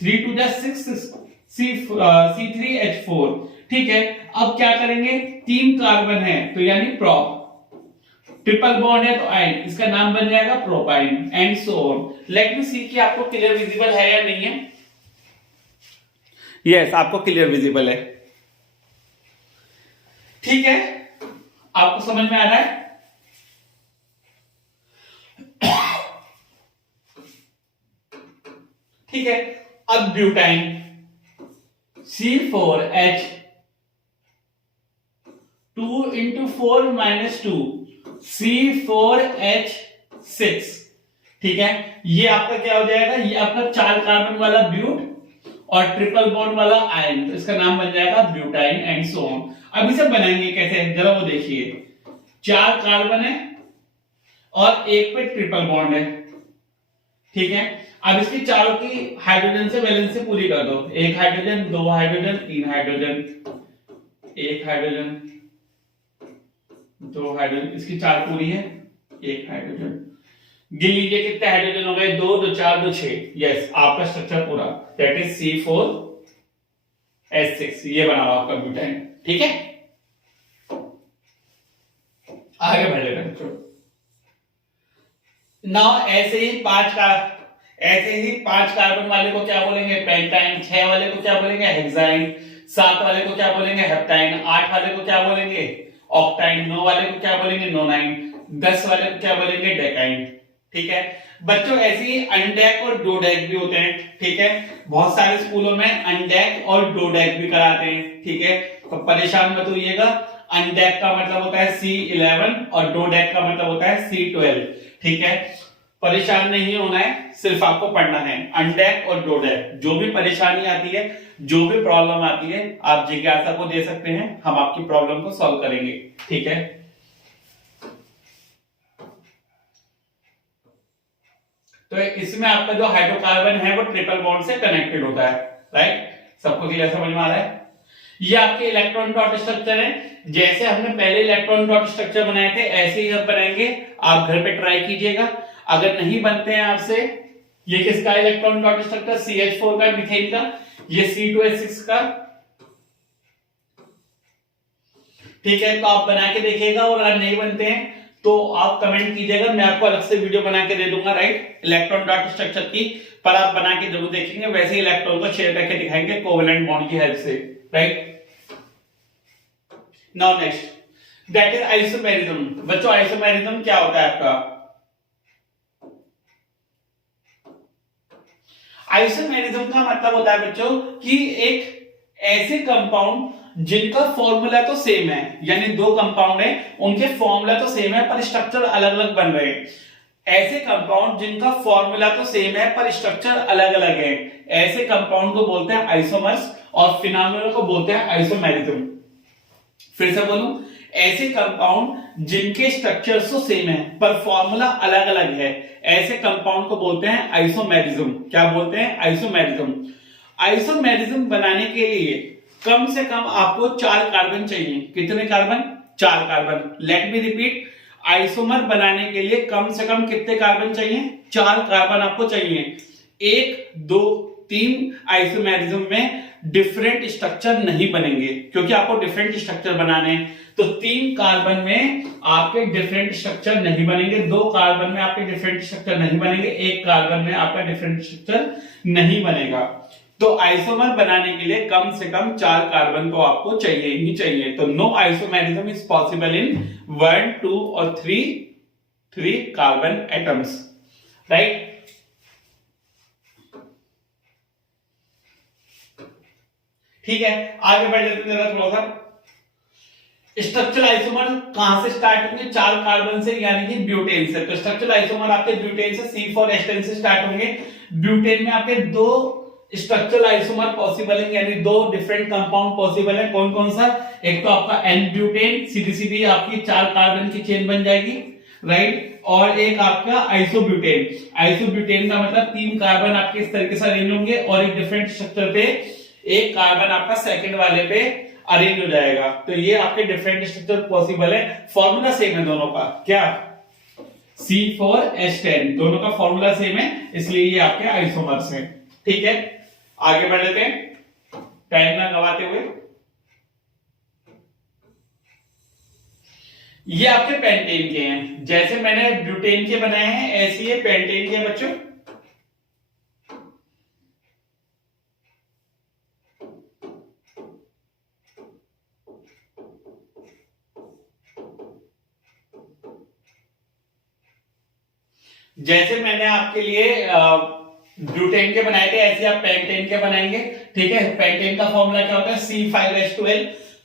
3 × 2 = 6, C3H4। ठीक है, अब क्या करेंगे, 3 कार्बन है तो यानी प्रोप, ट्रिपल बॉन्ड है तो आयन, इसका नाम बन जाएगा propyne and so on. Let me see कि आपको क्लियर विजिबल है या नहीं है। यस, आपको क्लियर विजिबल है। ठीक है, आपको समझ में आ रहा है। ठीक है, अब ब्यूटाइन, C4H 2 × 4 - 2, C4H6। ठीक है, ये आपका क्या हो जाएगा, ये आपका 4 कार्बन वाला ब्यूट और ट्रिपल बॉन्ड वाला आयन, तो इसका नाम बन जाएगा ब्यूटाइन एंड सो ऑन। अब इसे बनाएंगे कैसे, जरा वो देखिए। 4 कार्बन है और एक पे ट्रिपल बॉन्ड है। ठीक है, अब इसकी चारों की हाइड्रोजन से वैलेंसी पूरी कर दो। 1 hydrogen, 2 hydrogen, 3 hydrogen, 1 hydrogen, 2 hydrogen, इसकी 4 पूरी है, 1 हाइड्रोजन। गिन लीजिए कितने हाइड्रोजन हो गए, 2 2 4 2 6। यस, आपका स्ट्रक्चर पूरा, दैट इज C4H6, ये बना हुआ आपका ब्यूटाइन। ठीक है, आगे बढ़ लेते हैं। नाउ ऐसे ही 5 कार्बन वाले को क्या बोलेंगे, पेंटाइन। 6 वाले को क्या बोलेंगे, हेक्साइन। 7 वाले को क्या बोलेंगे, हेप्टाइन। 8 वाले को क्या बोलेंगे, ऑक्टाइन। 9 वाले को क्या बोलेंगे, नोनाइन। 10 वाले को क्या बोलेंगे, डेकाइन। ठीक है बच्चों, ऐसे ही अनडेक और डोडेक भी होते हैं। ठीक है, बहुत सारे स्कूलों में अनडेक और डोडेक भी कराते हैं। ठीक है, तो परेशान मत होइएगा। अनडेक का मतलब होता है C11 और डोडेक का मतलब होता है C12। ठीक है, परेशान नहीं होना है, सिर्फ आपको पढ़ना है। अनडेक और डोडेक, जो भी परेशानी आती है, जो भी प्रॉब्लम आती है, आप जिज्ञासा को दे सकते हैं, हम आपकी प्रॉब्लम को सॉल्व करेंगे। ठीक है, तो इसमें आपका जो हाइड्रोकार्बन है वो ट्रिपल बॉन्ड से कनेक्टेड होता है। राइट, सबको क्लियर समझ में आ रहा है। ये आपके इलेक्ट्रॉन डॉट स्ट्रक्चर है। जैसे हमने पहले इलेक्ट्रॉन डॉट स्ट्रक्चर बनाए थे, ऐसे ही हम बनाएंगे। आप घर पे ट्राई कीजिएगा। अगर नहीं बनते हैं आपसे, ये किसका इलेक्ट्रॉन डॉट स्ट्रक्चर, CH4 का, मीथेन का, ये C2H6 का। ठीक है, तो आप बना के देखिएगा और अगर नहीं बनते हैं तो आप कमेंट कीजिएगा, मैं आपको अलग से वीडियो बना के दे दूंगा। राइट, इलेक्ट्रॉन डॉट स्ट्रक्चर की, पर आप बना के जरूर देखेंगे। वैसे ही इलेक्ट्रॉन को शेयर करके दिखाएंगे कोवेलेंट बॉन्ड की हेल्प से। Right, now next, that is isomerism. बच्चों, आइसोमेरिज्म क्या होता है आपका? आइसोमेरिज्म का मतलब होता है बच्चों कि एक ऐसे कंपाउंड जिनका फॉर्मूला तो सेम है, यानी 2 कंपाउंड है, उनके फॉर्मूला तो सेम है पर स्ट्रक्चर अलग अलग बन रहे हैं। ऐसे कंपाउंड जिनका फॉर्मूला तो सेम है पर स्ट्रक्चर अलग अलग है, ऐसे कंपाउंड को बोलते हैं आइसोमर्स, और फिनोमिना को बोलते हैं आइसोमेरिज्म। फिर से बोलूं, ऐसे कंपाउंड जिनके स्ट्रक्चर्स तो सेम है पर फॉर्मूला अलग अलग है, ऐसे कंपाउंड को बोलते हैं आइसोमेरिज्म। क्या बोलते हैं? आइसोमेरिज्म। आइसोमेरिज्म बनाने के लिए कम से कम आपको 4 कार्बन चाहिए। कितने carbon? 4 carbon. Let me repeat, isomer बनाने के लिए कम से कम कितने कार्बन चाहिए? 4 कार्बन आपको चाहिए। 1 2 3 आइसोमेरिज्म में डिफरेंट स्ट्रक्चर नहीं बनेंगे, क्योंकि आपको डिफरेंट स्ट्रक्चर बनाने हैं, तो 3 कार्बन में आपके डिफरेंट स्ट्रक्चर नहीं बनेंगे, 2 कार्बन में आपके डिफरेंट स्ट्रक्चर नहीं बनेंगे, 1 कार्बन में आपका डिफरेंट स्ट्रक्चर नहीं बनेगा। तो आइसोमर बनाने के लिए कम से कम 4 कार्बन तो आपको चाहिए ही चाहिए। तो no isomerism is possible in 1 2 और 3 कार्बन एटम्स, राइट। ठीक है, आगे बढ़ जाते हैं थोड़ा सा। स्ट्रक्चरल आइसोमर कहां से स्टार्ट होंगे? 4 कार्बन से, यानी कि ब्यूटेन से। तो स्ट्रक्चरल आइसोमर आपके ब्यूटेन से C4H10 से स्टार्ट होंगे। ब्यूटेन में आपके 2 स्ट्रक्चरल आइसोमर पॉसिबल है, यानी 2 डिफरेंट कंपाउंड पॉसिबल है। कौन कौन सा? एक तो आपका N ब्यूटेन, सीधी सीधी आपकी 4 कार्बन की चेन बन जाएगी, राइट। और एक आपका आइसोब्यूटेन। आइसोब्यूटेन का मतलब 3 कार्बन आपके इस तरीके से अरेंज होंगे और एक डिफरेंट स्ट्रक्चर पे एक कार्बन आपका सेकंड वाले पे अरेंज हो जाएगा। तो ये आपके डिफरेंट स्ट्रक्चर पॉसिबल है। फॉर्मूला सेम है दोनों का, क्या? C4H10, दोनों का फॉर्मूला सेम है, इसलिए ये आपके आइसोमर्स हैं। ठीक है, आगे बढ़ लेते हैं टाइम ना गवाते हुए। ये आपके पेंटेन के हैं, जैसे मैंने ब्यूटेन के बनाए हैं ऐसे ये पेंटेन के बच्चों। जैसे मैंने आपके लिए ब्यूटेन के बनाए थे ऐसे आप पेंटेन के बनाएंगे। ठीक है, पेंटेन का फॉर्मूला क्या होता है? C5H12।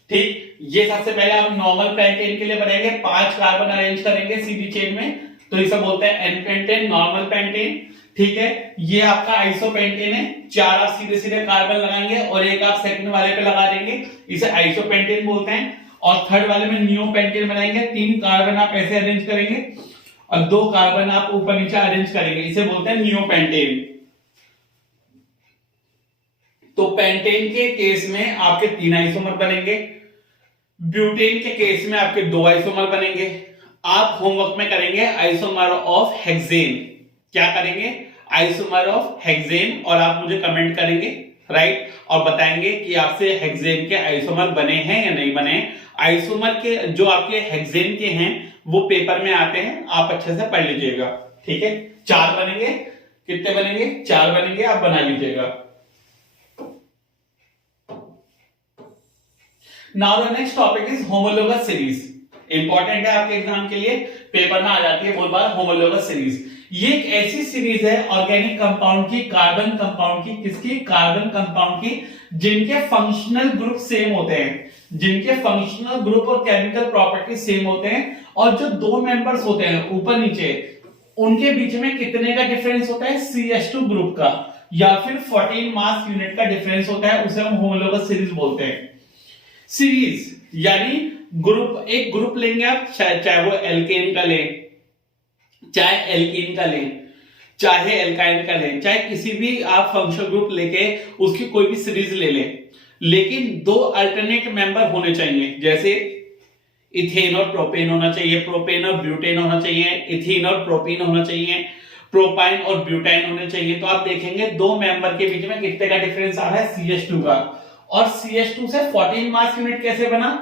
ठीक, ये सबसे पहले आप नॉर्मल पेंटेन के लिए बनाएंगे, 5 कार्बन अरेंज करेंगे सीधी चेन में, तो इसे बोलते हैं N पेंटेन, नॉर्मल पेंटेन। ठीक है, ये आपका आइसोपेंटेन है, 4 आप सीधे सीधे कार्बन लगाएंगे और एक आप सेकंड वाले पे लगा देंगे, इसे आइसोपेंटेन बोलते हैं। और थर्ड वाले में नियोपेंटेन बनाएंगे, 3 कार्बन आप ऐसे अरेंज करेंगे और 2 कार्बन आप ऊपर नीचे अरेंज करेंगे, इसे बोलते हैं नियोपेंटेन। तो पेंटेन के केस में आपके 3 आइसोमर बनेंगे, ब्यूटेन के केस में आपके 2 आइसोमर बनेंगे। आप होमवर्क में करेंगे आइसोमर ऑफ हेक्सेन। क्या करेंगे? आइसोमर ऑफ हेक्सेन, और आप मुझे कमेंट करेंगे, राइट, और बताएंगे कि आपसे हेक्सेन के आइसोमर बने हैं या नहीं बने। आइसोमर के जो आपके हेक्सेन के हैं वो पेपर में आते हैं, आप अच्छे से पढ़ लीजिएगा। ठीक है, 4 बनेंगे। कितने बनेंगे? 4 बनेंगे, आप बना लीजिएगा। Now the next topic is homologous series. Important है आपके एग्जाम के लिए, पेपर में आ जाती है बहुत बार होमोलोगस सीरीज। ये एक ऐसी सीरीज है ऑर्गेनिक कंपाउंड की, कार्बन कंपाउंड की, किसकी? कार्बन कंपाउंड की, जिनके फंक्शनल ग्रुप सेम होते हैं, जिनके फंक्शनल ग्रुप और केमिकल प्रॉपर्टी सेम होते हैं, और जो 2 मेंबर्स होते हैं ऊपर नीचे, उनके बीच में कितने का डिफरेंस होता है? CH2 ग्रुप का, या फिर 14 मास यूनिट का डिफरेंस होता है, उसे हम होमोलोगस सीरीज बोलते हैं। सीरीज यानी ग्रुप, एक ग्रुप लेंगे आप, चाहे वो एल्केन का लें, चाहे एल्कीन का लें, चाहे एल्काइन का लें, चाहे किसी भी आप फंक्शनल ग्रुप लेके उसकी कोई भी सीरीज ले लें, लेकिन 2 अल्टरनेट मेंबर होने चाहिए। जैसे इथेन और प्रोपेन होना चाहिए, प्रोपेन और ब्यूटेन होना चाहिए, इथीन और प्रोपीन होना चाहिए, प्रोपाइन और ब्यूटाइन होने चाहिए। तो आप देखेंगे 2 मेंबर के बीच में कितने का डिफरेंस आ रहा है? CH2 का। और CH2 से 14 मास यूनिट कैसे बना?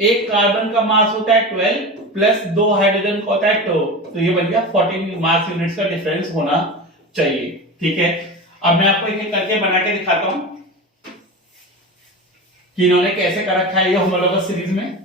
एक कार्बन का मास होता है 12 प्लस 2 हाइड्रोजन का होता है 2, तो ये बन गया 14 मास यूनिट्स का डिफरेंस होना चाहिए। ठीक है, अब मैं आपको एक एक करके बना के दिखाता हूं कि इन्होंने कैसे कर रखा है ये होमोलोगस सीरीज में।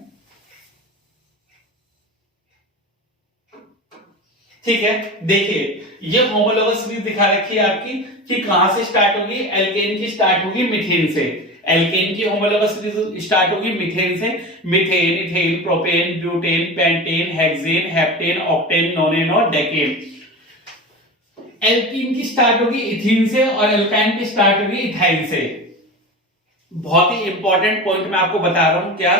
ठीक है, देखिए ये होमोलोगस सीरीज दिखा रखी है आपकी कि कहां से स्टार्ट होगी? एल्केन की स्टार्ट होगी मीथेन से। एल्केन की होमोलोगस सीरीज स्टार्ट होगी मीथेन से। Methane, ethane, propane, butane, pentane, hexane, heptane, octane, नोनेन और डेकेन। एल्कीन की स्टार्ट होगी इथीन से और एल्काइन की स्टार्ट होगी इथाइल से। बहुत ही इंपॉर्टेंट पॉइंट मैं आपको बता रहा हूं क्या,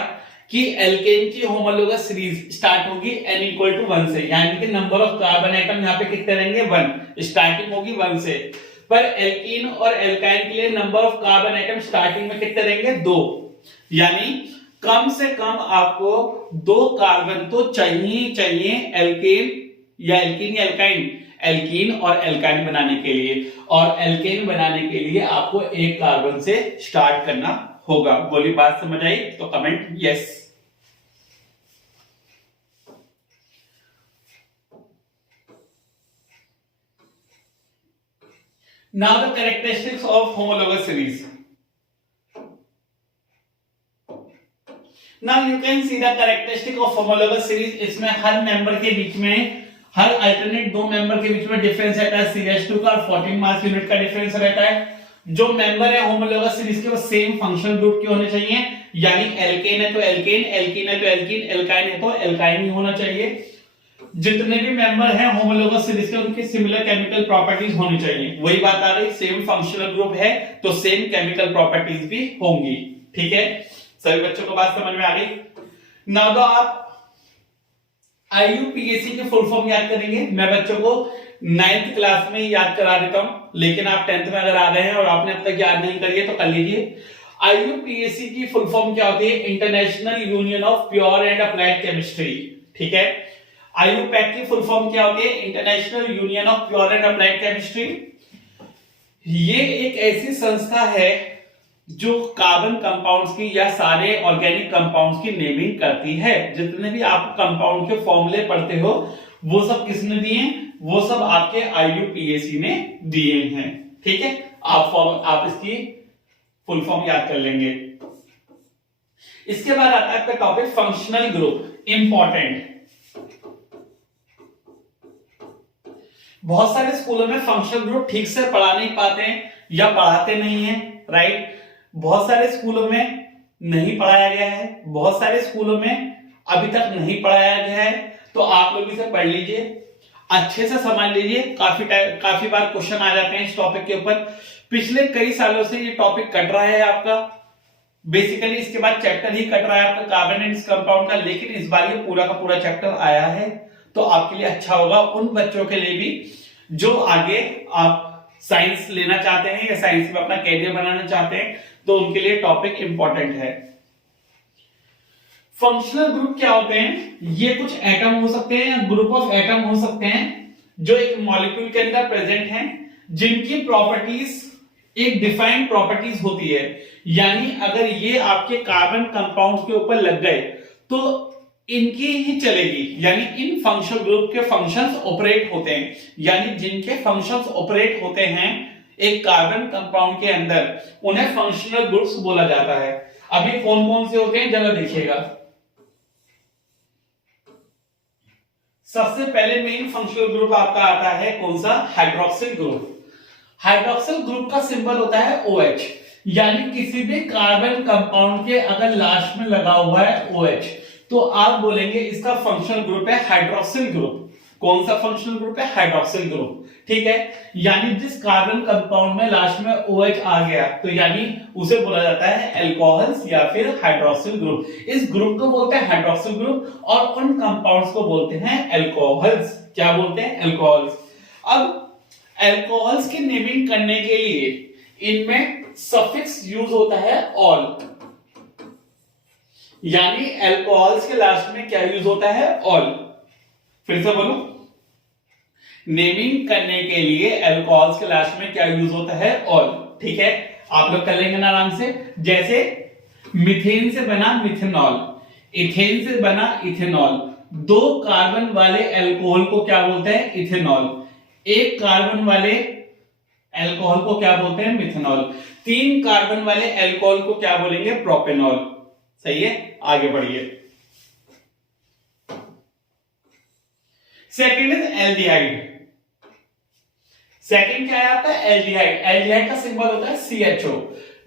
कि एल्केन की होमोलोगस सीरीज स्टार्ट होगी n इक्वल टू 1 से, यानी कि नंबर ऑफ कार्बन एटम यहां पे कितने रहेंगे 1, स्टार्टिंग होगी 1 से। पर एल्कीन और एल्काइन के लिए number of carbon atom starting में कितने रहेंगे 2, यानी कम से कम आपको 2 कार्बन तो चाहिए एल्केन या एल्कीन या एल्काइन, एल्कीन और एल्काइन बनाने के लिए, और एल्केन बनाने के लिए आपको 1 कार्बन से स्टार्ट करना होगा। बोली बात समझ आई तो comment yes. Now the characteristics of homologous series. Now you can see the characteristic of homologous series. इसमें हर मेंबर के बीच में, हर अल्टरनेट 2 मेंबर के बीच में डिफरेंस रहता है CH2 का, और 14 मास यूनिट का डिफरेंस रहता है। जो मेंबर है होमोलोगस सीरीज के वो सेम फंक्शनल ग्रुप के होने चाहिए, यानी एल्केन है तो एल्केन, एल्कीन है तो एल्कीन, एल्काइन है तो एल्काइन ही होना चाहिए। जितने भी मेंबर हैं होमोलोगस सीरीज के उनकी सिमिलर केमिकल प्रॉपर्टीज होनी चाहिए। वही बात आ रही, सेम फंक्शनल ग्रुप है तो सेम केमिकल प्रॉपर्टीज भी होंगी। ठीक है, सभी बच्चों को बात समझ में आ गई। नाउ तो आप IUPAC की फुल फॉर्म याद करेंगे। मैं बच्चों को 9th क्लास में याद करा देता हूं, लेकिन आप 10th में अगर आ गए हैं और आपने अब तक याद नहीं करी है तो कर लीजिए। IUPAC की फुल फॉर्म क्या होती है? International union of pure and applied chemistry. ठीक है, IUPAC की फुल फॉर्म क्या होती है? International union of pure and applied chemistry. ये एक ऐसी संस्था है जो कार्बन कंपाउंड्स की या सारे ऑर्गेनिक कंपाउंड्स की नेमिंग करती है। जितने भी आप कंपाउंड के फॉर्मूले पढ़ते हो वो सब किसने दिए? वो सब आपके IUPAC ने दिए हैं। ठीक है, आप इसकी फुल फॉर्म याद कर लेंगे। इसके बाद आता है आपका टॉपिक फंक्शनल ग्रुप। इंपॉर्टेंट, बहुत सारे स्कूलों में फंक्शनल ग्रुप ठीक से पढ़ा नहीं पाते हैं या पढ़ाते नहीं है, राइट। बहुत सारे स्कूलों में नहीं पढ़ाया गया है, बहुत सारे स्कूलों में अभी तक नहीं पढ़ाया गया है। तो आप लोग इसे पढ़ लीजिए, अच्छे से समझ लीजिए। काफी बार क्वेश्चन आ जाते हैं इस टॉपिक के ऊपर। पिछले कई सालों से ये टॉपिक कट रहा है आपका, बेसिकली इसके बाद चैप्टर ही कट रहा है आपका कार्बन एंड कंपाउंड का, लेकिन इस बार ये पूरा का पूरा चैप्टर आया है तो आपके लिए अच्छा होगा। उन बच्चों के लिए भी जो आगे आप साइंस लेना चाहते हैं या साइंस में अपना कैरियर बनाना चाहते हैं, तो उनके लिए टॉपिक इंपॉर्टेंट है। फंक्शनल ग्रुप क्या होते हैं? ये कुछ एटम हो सकते हैं या ग्रुप ऑफ एटम हो सकते हैं जो एक मॉलिक्यूल के अंदर प्रेजेंट हैं, जिनकी प्रॉपर्टीज एक डिफाइंड प्रॉपर्टीज होती है। यानी अगर ये आपके कार्बन कंपाउंड के ऊपर लग गए तो इनकी ही चलेगी, यानी इन फंक्शनल ग्रुप के फंक्शंस ऑपरेट होते हैं। यानी जिनके फंक्शंस ऑपरेट होते हैं एक कार्बन कंपाउंड के अंदर, उन्हें फंक्शनल ग्रुप्स बोला जाता है। अभी कौन कौन से होते हैं जरा देखिएगा। सबसे पहले मेन फंक्शनल ग्रुप आपका आता है कौन सा? Hydroxyl group. हाइड्रोक्सिल ग्रुप का सिंबल होता है OH, यानी किसी भी कार्बन कंपाउंड के अगर लास्ट में लगा हुआ है OH तो आप बोलेंगे इसका फंक्शनल ग्रुप है हाइड्रोक्सिल ग्रुप। कौन सा फंक्शनल ग्रुप है? Hydroxyl group. ठीक है, यानी जिस कार्बन कंपाउंड में लास्ट में OH आ गया तो यानी उसे बोला जाता है अल्कोहल्स या फिर हाइड्रोक्सिल ग्रुप। इस ग्रुप को बोलते हैं हाइड्रोक्सिल ग्रुप और उन कंपाउंड्स को बोलते हैं अल्कोहल्स। क्या बोलते हैं? अल्कोहल्स। अब अल्कोहल्स की नेमिंग करने के लिए इनमें सफिक्स यूज होता है ऑल, यानी अल्कोहल्स के लास्ट में क्या यूज होता है? ऑल। फिर से बोलूं, नेमिंग करने के लिए अल्कोहल्स के लास्ट में क्या यूज होता है? ऑल। ठीक है, आप लोग कर लेंगे ना आराम से। जैसे मीथेन से बना मिथेनॉल, इथेन से बना इथेनॉल। 2 कार्बन वाले अल्कोहल को क्या बोलते हैं? इथेनॉल। 1 कार्बन वाले अल्कोहल को क्या बोलते हैं? मिथेनॉल। 3 कार्बन वाले अल्कोहल को क्या बोलेंगे? प्रोपेनॉल। सही है, आगे बढ़िए। Second is aldehyde. सेकंड क्या है आपका? एल्डिहाइड। एल्डिहाइड का सिंबल होता है CHO।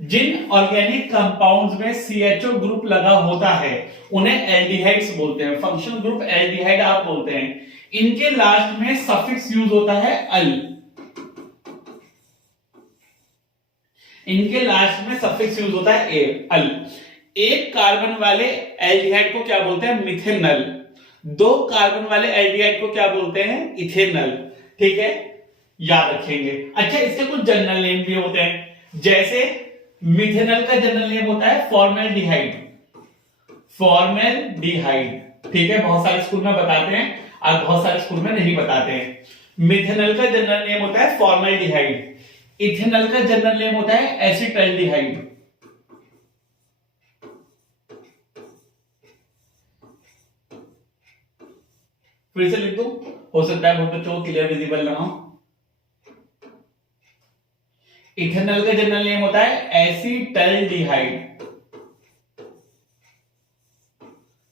जिन ऑर्गेनिक कंपाउंड्स में CHO ग्रुप लगा होता है उन्हें एल्डिहाइड्स बोलते हैं। फंक्शनल ग्रुप एल्डिहाइड आप बोलते हैं। इनके लास्ट में सफिक्स यूज होता है अल। इनके लास्ट में सफिक्स यूज होता है ए अल। एक कार्बन वाले एल्डिहाइड को क्या बोलते हैं? मिथेनल। दो कार्बन वाले एल्डिहाइड को क्या बोलते हैं? इथेनल। ठीक है, याद रखेंगे। अच्छा, इसके कुछ जनरल नेम भी होते हैं, जैसे मिथेनल का जनरल नेम होता है फॉर्मेल्डिहाइड। फॉर्मेल्डिहाइड, ठीक है, बहुत सारे स्कूल में बताते हैं और बहुत सारे स्कूल में नहीं बताते हैं। मिथेनल का जनरल नेम होता है फॉर्मेल्डिहाइड। इथेनल का जनरल नेम होता है एसिटल्डिहाइड। फिर से लिख दूं, हो सकता है बहुत बच्चों को क्लियर विजिबल ना हो। इथेनल का जनरल नेम होता है एसिटल्डिहाइड।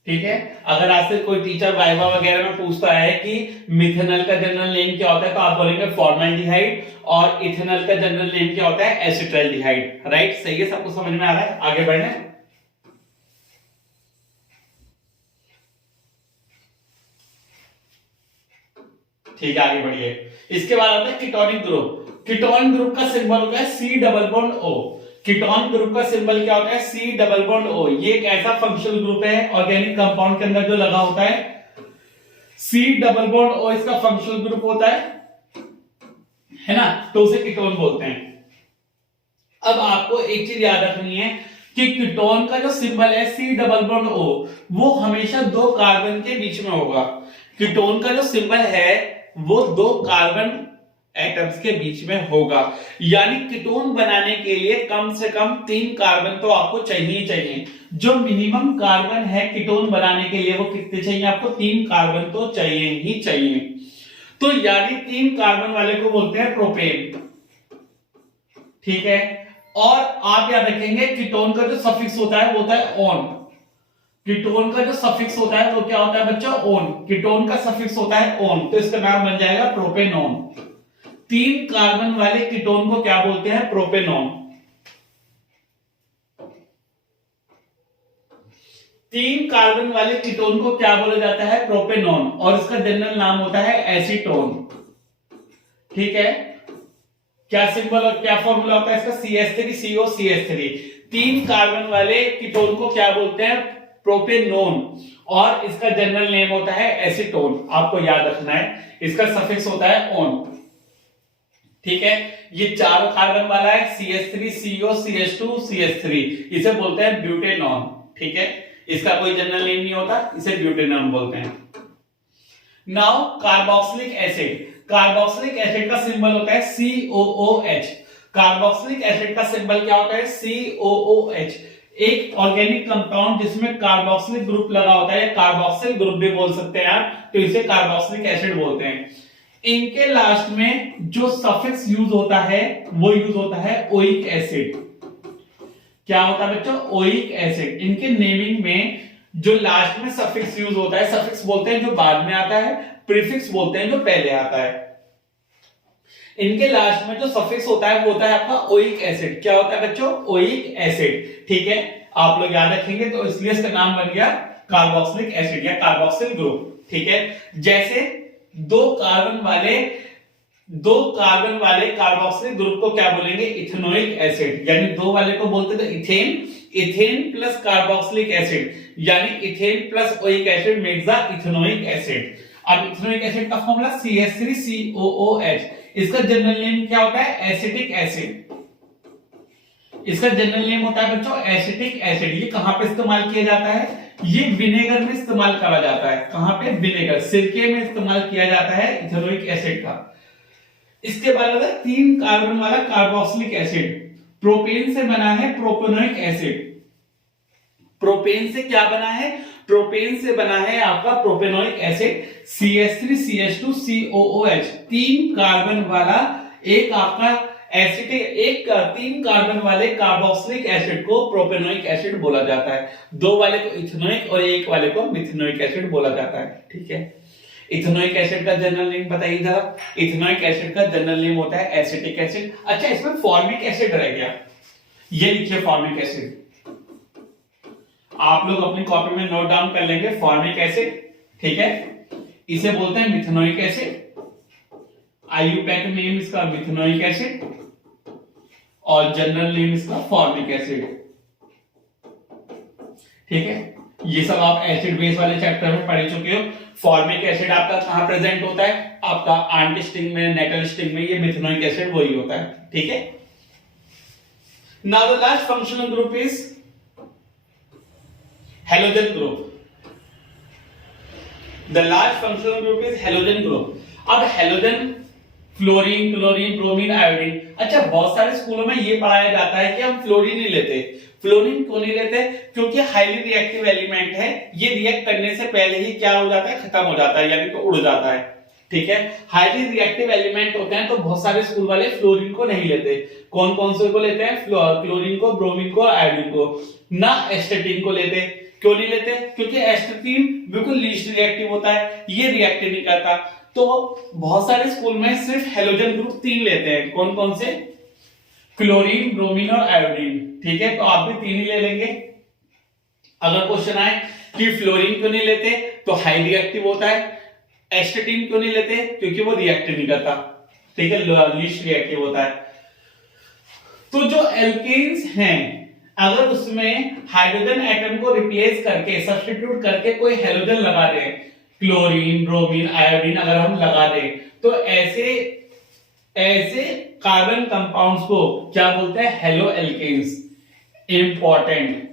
ठीक है, अगर आपसे कोई टीचर वाइवा वगैरह में पूछता है कि मिथेनल का जनरल नेम क्या होता है, तो आप बोलेंगे फॉर्मेल्डिहाइड, और इथेनल का जनरल नेम क्या होता है? एसिटल्डिहाइड। राइट, सही है, सबको समझ में आ रहा है? आगे बढ़ने। ठीक है, आगे बढ़िए। इसके बाद आता है कीटोनिक ग्रुप। कीटोन ग्रुप का सिंबल होता है C double bond O. Ketone group का सिंबल क्या होता है? C double bond O. ये एक ऐसा फंक्शनल ग्रुप है ऑर्गेनिक कंपाउंड के अंदर जो लगा होता है। सी डबल बॉन्ड ओ इसका फंक्शनल ग्रुप होता है ना, तो उसे कीटोन बोलते हैं। अब आपको एक चीज याद रखनी है कि कीटोन का जो सिंबल है सी डबल बॉन्ड ओ, वो हमेशा दो कार्बन के बीच में होगा। कीटोन का जो सिंबल है वो दो कार्बन एटम्स के बीच में होगा। यानी कीटोन बनाने के लिए कम से कम 3 कार्बन तो आपको चाहिए ही चाहिए। जो मिनिमम कार्बन है कीटोन बनाने के लिए वो कितने चाहिए आपको? 3 कार्बन तो चाहिए ही चाहिए। तो यानी 3 कार्बन वाले को बोलते हैं प्रोपेन। ठीक है, और आप याद रखेंगे कीटोन का जो सफिक्स होता है वो होता है ऑन। कीटोन का जो सफिक्स होता है वो क्या होता है बच्चों? ऑन। कीटोन का सफिक्स होता है ऑन, तो इसका नाम बन जाएगा प्रोपेनॉन। 3 कार्बन वाले कीटोन को क्या बोलते हैं? प्रोपेनॉन। 3 कार्बन वाले कीटोन को क्या बोला जाता है? प्रोपेनॉन, और इसका जनरल नाम होता है एसीटोन। ठीक है, क्या सिंबल और क्या फॉर्मूला होता है इसका? CH3COCH3। 3 कार्बन वाले कीटोन को क्या बोलते हैं? प्रोपेनॉन, और इसका जनरल नेम होता है एसीटोन। आपको याद रखना है, इसका सफिक्स होता है ऑन। ठीक है, ये चारों कार्बन वाला है CH3COCH2CH3, इसे बोलते हैं ब्यूटेनॉन। ठीक है, इसका कोई जनरल नेम नहीं होता, इसे ब्यूटेनॉन बोलते हैं। Now carboxylic acid. Carboxylic acid का सिंबल होता है COOH। कार्बोक्सिलिक एसिड का सिंबल क्या होता है? COOH। एक ऑर्गेनिक कंपाउंड जिसमें कार्बोक्सिलिक ग्रुप लगा होता है, कार्बोक्सिल ग्रुप भी बोल सकते हैं आप, तो इसे कार्बोक्सिलिक एसिड बोलते हैं। इनके लास्ट में जो सफिक्स यूज होता है वो यूज होता है ओइक एसिड। क्या होता है बच्चों? Oic acid. इनके नेमिंग में जो लास्ट में सफिक्स यूज होता है, सफिक्स बोलते हैं जो बाद में आता है, प्रीफिक्स बोलते हैं जो पहले आता है। इनके लास्ट में जो सफिक्स होता है वो होता है आपका ओइक एसिड। क्या होता है बच्चों? Oic acid. ठीक है, आप लोग याद रखेंगे, तो इसलिए इसका नाम बन गया कार्बोक्सिलिक एसिड या कार्बोक्सिल ग्रुप। ठीक है, जैसे दो कार्बन वाले कार्बोक्सिलिक ग्रुप को क्या बोलेंगे? Ethanoic acid. यानी दो वाले को बोलते तो ethane, ethane plus carboxylic acid, यानी ethane plus oic acid makes the ethanoic acid. अब इथेनोइक एसिड का फॉर्मूला CH3COOH। इसका जनरल नेम क्या होता है? Acetic acid. इसका जनरल नेम होता है बच्चों एसिटिक एसिड। ये कहां पे इस्तेमाल किया जाता है? ये विनेगर में इस्तेमाल करा जाता है। कहां पे? विनेगर, सिरके में इस्तेमाल किया जाता है इथेनोइक एसिड का। इसके बाद आता है 3 कार्बन वाला कार्बोक्सिलिक एसिड। प्रोपेन से बना है प्रोपेनोइक एसिड। प्रोपेन से क्या बना है? प्रोपेन से बना है आपका प्रोपेनोइक एसिड CH3CH2COOH। 3 कार्बन वाला एक आपका एसिटिक 3 कार्बन वाले कार्बोक्सिलिक एसिड को प्रोपेनोइक एसिड बोला जाता है। 2 वाले को इथेनोइक और 1 वाले को मिथेनोइक एसिड बोला जाता है। ठीक है, इथेनोइक एसिड का जनरल नेम बताइए जरा। इथेनोइक एसिड का जनरल नेम होता है एसिटिक एसिड। अच्छा, इसमें फॉर्मिक एसिड रह गया, ये लिखिए फॉर्मिक एसिड। आप लोग अपनी कॉपी में नोट डाउन कर लेंगे फॉर्मिक एसिड। ठीक है, इसे बोलते हैं मिथेनोइक एसिड। IUPAC नेम इसका मिथेनोइक एसिड। और जनरल नेम इसका फॉर्मिक एसिड। ठीक है, ये सब आप एसिड बेस वाले चैप्टर में पढ़ चुके हो। फॉर्मिक एसिड आपका कहां प्रेजेंट होता है? आपका आंट स्टिंग में, नेटल स्टिंग में, ये मिथेनोइक एसिड वही होता है। ठीक है, now the last functional group is halogen group. The last functional group is halogen group. अब halogen fluorine, chlorine, bromine, iodine. अच्छा, बहुत सारे स्कूलों में ये पढ़ाया जाता है कि हम फ्लोरीन नहीं लेते। फ्लोरीन क्यों नहीं लेते? क्योंकि हाईली रिएक्टिव एलिमेंट है, ये रिएक्ट करने से पहले ही क्या हो जाता है? खत्म हो जाता है, यानी तो उड़ जाता है। ठीक है, हाईली रिएक्टिव एलिमेंट होते हैं तो बहुत सारे स्कूल वाले फ्लोरीन को नहीं लेते। कौन कौन से को लेते हैं? क्लोरीन को, ब्रोमीन को, आयोडीन को, ना एस्टेटिन को लेते। क्यों नहीं लेते? क्योंकि एस्टेटिन बिल्कुल लीस्ट रिएक्टिव होता है, ये रिएक्ट नहीं करता। तो बहुत सारे स्कूल में सिर्फ हेलोजन ग्रुप 3 लेते हैं। कौन कौन से? क्लोरीन, ब्रोमीन और आयोडीन। ठीक है, तो आप भी 3 ही ले लेंगे। अगर क्वेश्चन आए कि फ्लोरीन क्यों नहीं लेते, तो हाई रिएक्टिव होता है। एस्टेटिन क्यों नहीं लेते? क्योंकि वो रिएक्ट नहीं करता। ठीक है, लीस्ट रिएक्टिव होता है। तो जो एल्केन्स हैं, अगर उसमें हाइड्रोजन एटम को रिप्लेस करके, सब्स्टिट्यूट करके कोई हेलोजन लगा दें, क्लोरीन, ब्रोमीन, आयोडीन अगर हम लगा दें, तो ऐसे कार्बन कंपाउंड्स को क्या बोलते हैं? Haloalkanes. Important,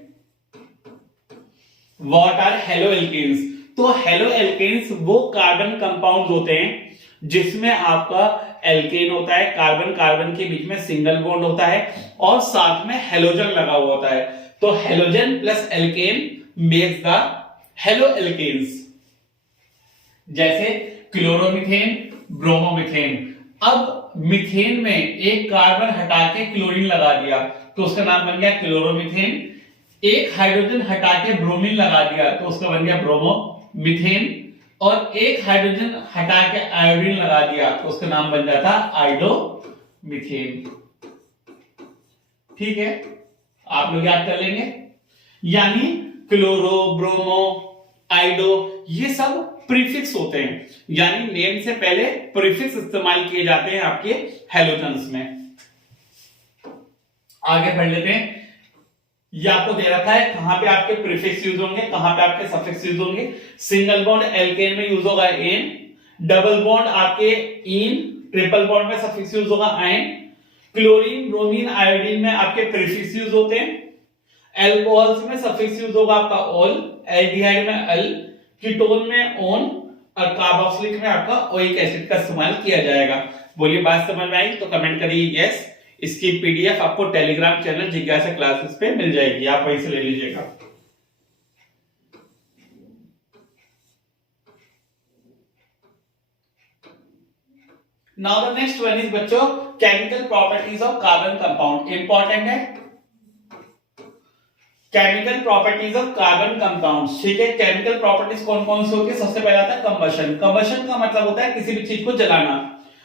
what are haloalkanes? तो हेलो एल्केन्स वो कार्बन कंपाउंड्स होते हैं जिसमें आपका एल्केन होता है, कार्बन कार्बन के बीच में सिंगल बॉन्ड होता है और साथ में हेलोजन लगा हुआ होता है। तो halogen plus alkane makes the haloalkanes. जैसे क्लोरोमीथेन, ब्रोमोमीथेन। अब मीथेन में एक कार्बन हटा के क्लोरीन लगा दिया तो उसका नाम बन गया क्लोरोमीथेन। एक हाइड्रोजन हटा के ब्रोमीन लगा दिया तो उसका बन गया ब्रोमोमीथेन। और एक हाइड्रोजन हटा के आयोडीन लगा दिया तो उसका नाम बन जाता आयोडोमीथेन। ठीक है, आप लोग याद कर लेंगे। यानी क्लोरो, ब्रोमो, आइडो ये सब प्रीफिक्स होते हैं, यानी नेम से पहले प्रीफिक्स इस्तेमाल किए जाते हैं आपके हेलोजन्स में। आगे बढ़ लेते हैं। ये आपको दे रखा है कहां पे आपके प्रीफिक्स यूज होंगे, कहां पे आपके सफिक्स यूज होंगे। सिंगल बॉन्ड एल्केन में यूज होगा एन, डबल बॉन्ड आपके इन, ट्रिपल बॉन्ड में सफिक्स यूज होगा आयन। क्लोरीन, ब्रोमीन, आयोडीन में आपके प्रीफिक्स यूज होते हैं। एल्कोहल्स में सफिक्स यूज होगा आपका ऑल, एल्डिहाइड में अल, कीटोन में ओन और कार्बोक्सिलिक में आपका ओइक एसिड का इस्तेमाल किया जाएगा। बोलिए बात समझ में आई? तो कमेंट करिए यस। इसकी पीडीएफ आपको टेलीग्राम चैनल जिज्ञासा क्लासेस पे मिल जाएगी, आप वहीं से ले लीजिएगा। Now the next one is बच्चों chemical properties of carbon compound. Important है chemical properties of carbon compounds. ठीक है, केमिकल प्रॉपर्टीज कौन कौन से होती है? सबसे पहला आता है कंबशन। कंबशन का मतलब होता है किसी भी चीज को जलाना।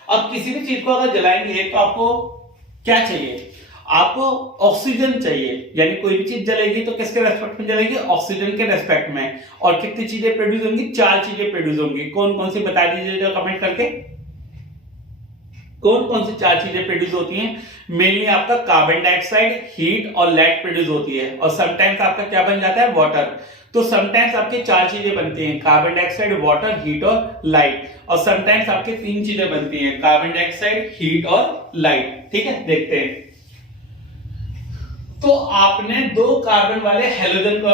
अब किसी भी चीज को अगर जलाएंगे तो आपको क्या चाहिए? आपको ऑक्सीजन चाहिए, यानी कोई भी चीज जलेगी तो किसके रेस्पेक्ट में जलेगी? ऑक्सीजन के रेस्पेक्ट में। और कितनी चीजें प्रोड्यूस होंगी? 4 चीजें प्रोड्यूस होंगी। कौन कौन सी बता दीजिएगा कमेंट करके। कौन कौन सी 4 चीजें प्रोड्यूस होती हैं? मेनली आपका कार्बन डाइऑक्साइड, हीट और लाइट प्रोड्यूस होती है। और समटाइम्स आपका क्या बन जाता है? वाटर। तो समटाइम्स आपके 4 चीजें बनती हैं, कार्बन डाइऑक्साइड, वाटर, हीट और लाइट। और समटाइम्स आपके 3 चीजें बनती हैं, कार्बन डाइऑक्साइड, हीट और लाइट। ठीक है, देखते हैं। तो आपने 2 कार्बन वाले हेलोजन को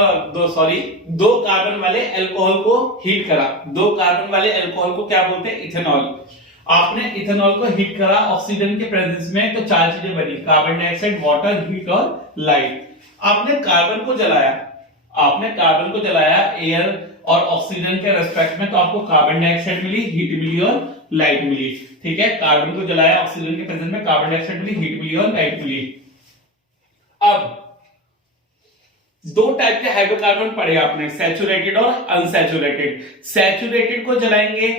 दो कार्बन वाले अल्कोहल को हीट करा। 2 कार्बन वाले अल्कोहल को क्या बोलते हैं? इथेनॉल। आपने इथेनॉल को हीट करा ऑक्सीजन के प्रेजेंस में तो 4 चीजें बनी, कार्बन डाइऑक्साइड, वाटर, हीट और लाइट। आपने कार्बन को जलाया एयर और ऑक्सीजन के रेस्पेक्ट में, तो आपको कार्बन डाइऑक्साइड मिली, हीट मिली और लाइट मिली। ठीक है, कार्बन को जलाया ऑक्सीजन के प्रेजेंस में, कार्बन डाइऑक्साइड मिली, हीट मिली और लाइट मिली। अब 2 टाइप के हाइड्रोकार्बन पढ़े आपने, सैचुरेटेड और अनसैचुरेटेड। सैचुरेटेड को जलाएंगे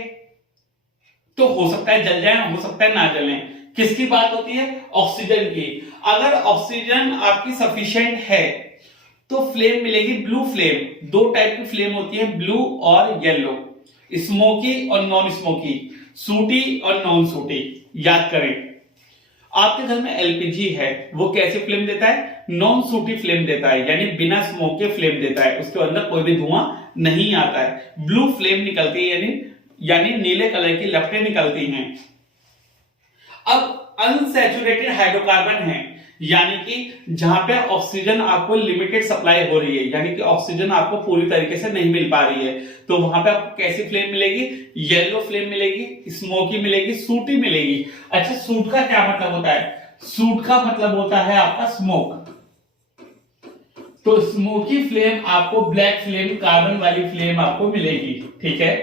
तो हो सकता है जल जाए, हो सकता है ना जलें। किसकी बात होती है? ऑक्सीजन की। अगर ऑक्सीजन आपकी सफिशिएंट है तो फ्लेम मिलेगी ब्लू फ्लेम। 2 टाइप की फ्लेम होती है, ब्लू और येलो, स्मोकी और नॉन स्मोकी, सूटी और नॉन सूटी। याद करें, आपके घर में एलपीजी है, वो कैसे फ्लेम देता है? नॉन सूटी फ्लेम देता है, यानी बिना स्मोक के फ्लेम देता है, उसके अंदर कोई भी धुआं नहीं आता है। ब्लू फ्लेम निकलती है, यानी नीले कलर की लपटें निकलती हैं। अब अनसैचुरेटेड हाइड्रोकार्बन है, यानी कि जहां पे ऑक्सीजन आपको लिमिटेड सप्लाई हो रही है, यानी कि ऑक्सीजन आपको पूरी तरीके से नहीं मिल पा रही है, तो वहां पे आपको कैसी फ्लेम मिलेगी? येलो फ्लेम मिलेगी, स्मोकी मिलेगी, सूटी मिलेगी। अच्छा, सूट का क्या मतलब होता है? सूट का मतलब होता है आपका स्मोक। तो स्मोकी फ्लेम आपको ब्लैक फ्लेम, कार्बन वाली फ्लेम आपको मिलेगी। ठीक है,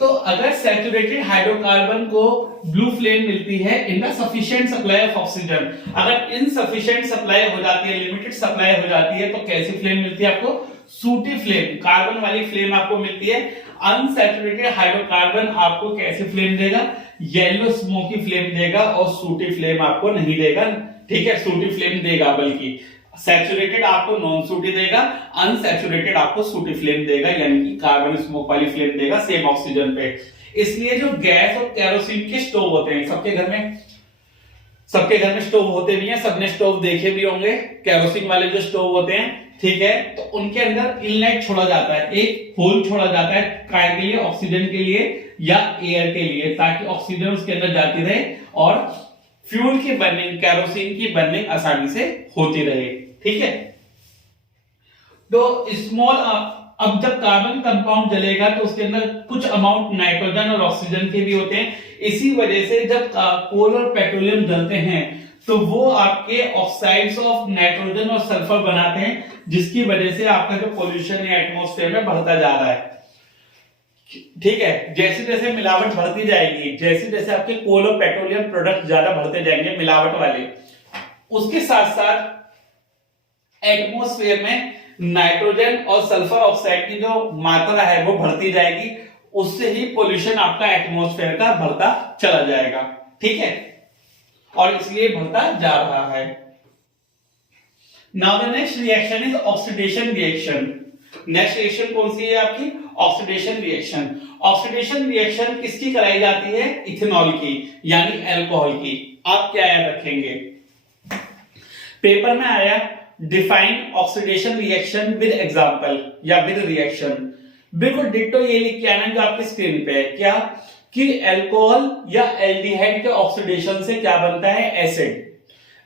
तो अगर सैचुरेटेड हाइड्रोकार्बन को ब्लू फ्लेम मिलती है in the sufficient supply of oxygen, अगर इनसफिशिएंट सप्लाई हो जाती है, लिमिटेड सप्लाई हो जाती है, तो कैसी फ्लेम मिलती है आपको? सूटी फ्लेम, कार्बन वाली फ्लेम आपको मिलती है। अनसैचुरेटेड हाइड्रोकार्बन आपको कैसी फ्लेम देगा? येलो स्मोकी फ्लेम देगा, और सूटी फ्लेम आपको नहीं देगा। ठीक है, सूटी फ्लेम देगा, बल्कि सैचुरेटेड आपको नॉन सूटी देगा, अनसैचुरेटेड आपको सूटी फ्लेम देगा, यानी कि कार्बन स्मोक वाली फ्लेम देगा सेम ऑक्सीजन पे। इसलिए जो गैस और केरोसिन के स्टोव होते हैं, सबके घर में स्टोव होते नहीं है, सबने स्टोव देखे भी होंगे। केरोसिन वाले जो स्टोव होते हैं, ठीक है, तो उनके अंदर इनलेट छोड़ा जाता है, एक होल छोड़ा जाता है, काय के लिए? ऑक्सीजन के लिए या एयर के लिए, ताकि ऑक्सीजन उसके अंदर जाती रहे और फ्यूल की बर्निंग, केरोसिन की बर्निंग आसानी से होती रहे। ठीक है, तो स्मॉल, अब जब कार्बन कंपाउंड जलेगा तो उसके अंदर कुछ अमाउंट नाइट्रोजन और ऑक्सीजन के भी होते हैं। इसी वजह से जब कोल और पेट्रोलियम जलते हैं तो वो आपके ऑक्साइड्स ऑफ नाइट्रोजन और सल्फर बनाते हैं, जिसकी वजह से आपका जो पोल्यूशन है एटमॉस्फेयर में बढ़ता जा रहा है। ठीक है, जैसे जैसे मिलावट बढ़ती जाएगी, जैसे जैसे आपके कोल और पेट्रोलियम प्रोडक्ट ज्यादा बढ़ते जाएंगे मिलावट वाले, उसके साथ साथ एटमॉस्फेयर में नाइट्रोजन और सल्फर ऑक्साइड की जो मात्रा है वो बढ़ती जाएगी, उससे ही पोल्यूशन आपका एटमॉस्फेयर का बढ़ता चला जाएगा। ठीक है, और इसलिए बढ़ता जा रहा है। Now the next reaction is oxidation reaction. Next reaction कौन सी है आपकी? Oxidation reaction. ऑक्सीडेशन रिएक्शन किसकी कराई जाती है? इथेनॉल की, यानी अल्कोहल की। आप क्या याद रखेंगे? पेपर में आया define oxidation reaction with example या विद रिएक्शन। बिल्कुल डिट्टो ये लिख के आना जो आपकी स्क्रीन पे है। क्या? कि अल्कोहल या एल्डिहाइड के ऑक्सीडेशन से क्या बनता है? एसिड।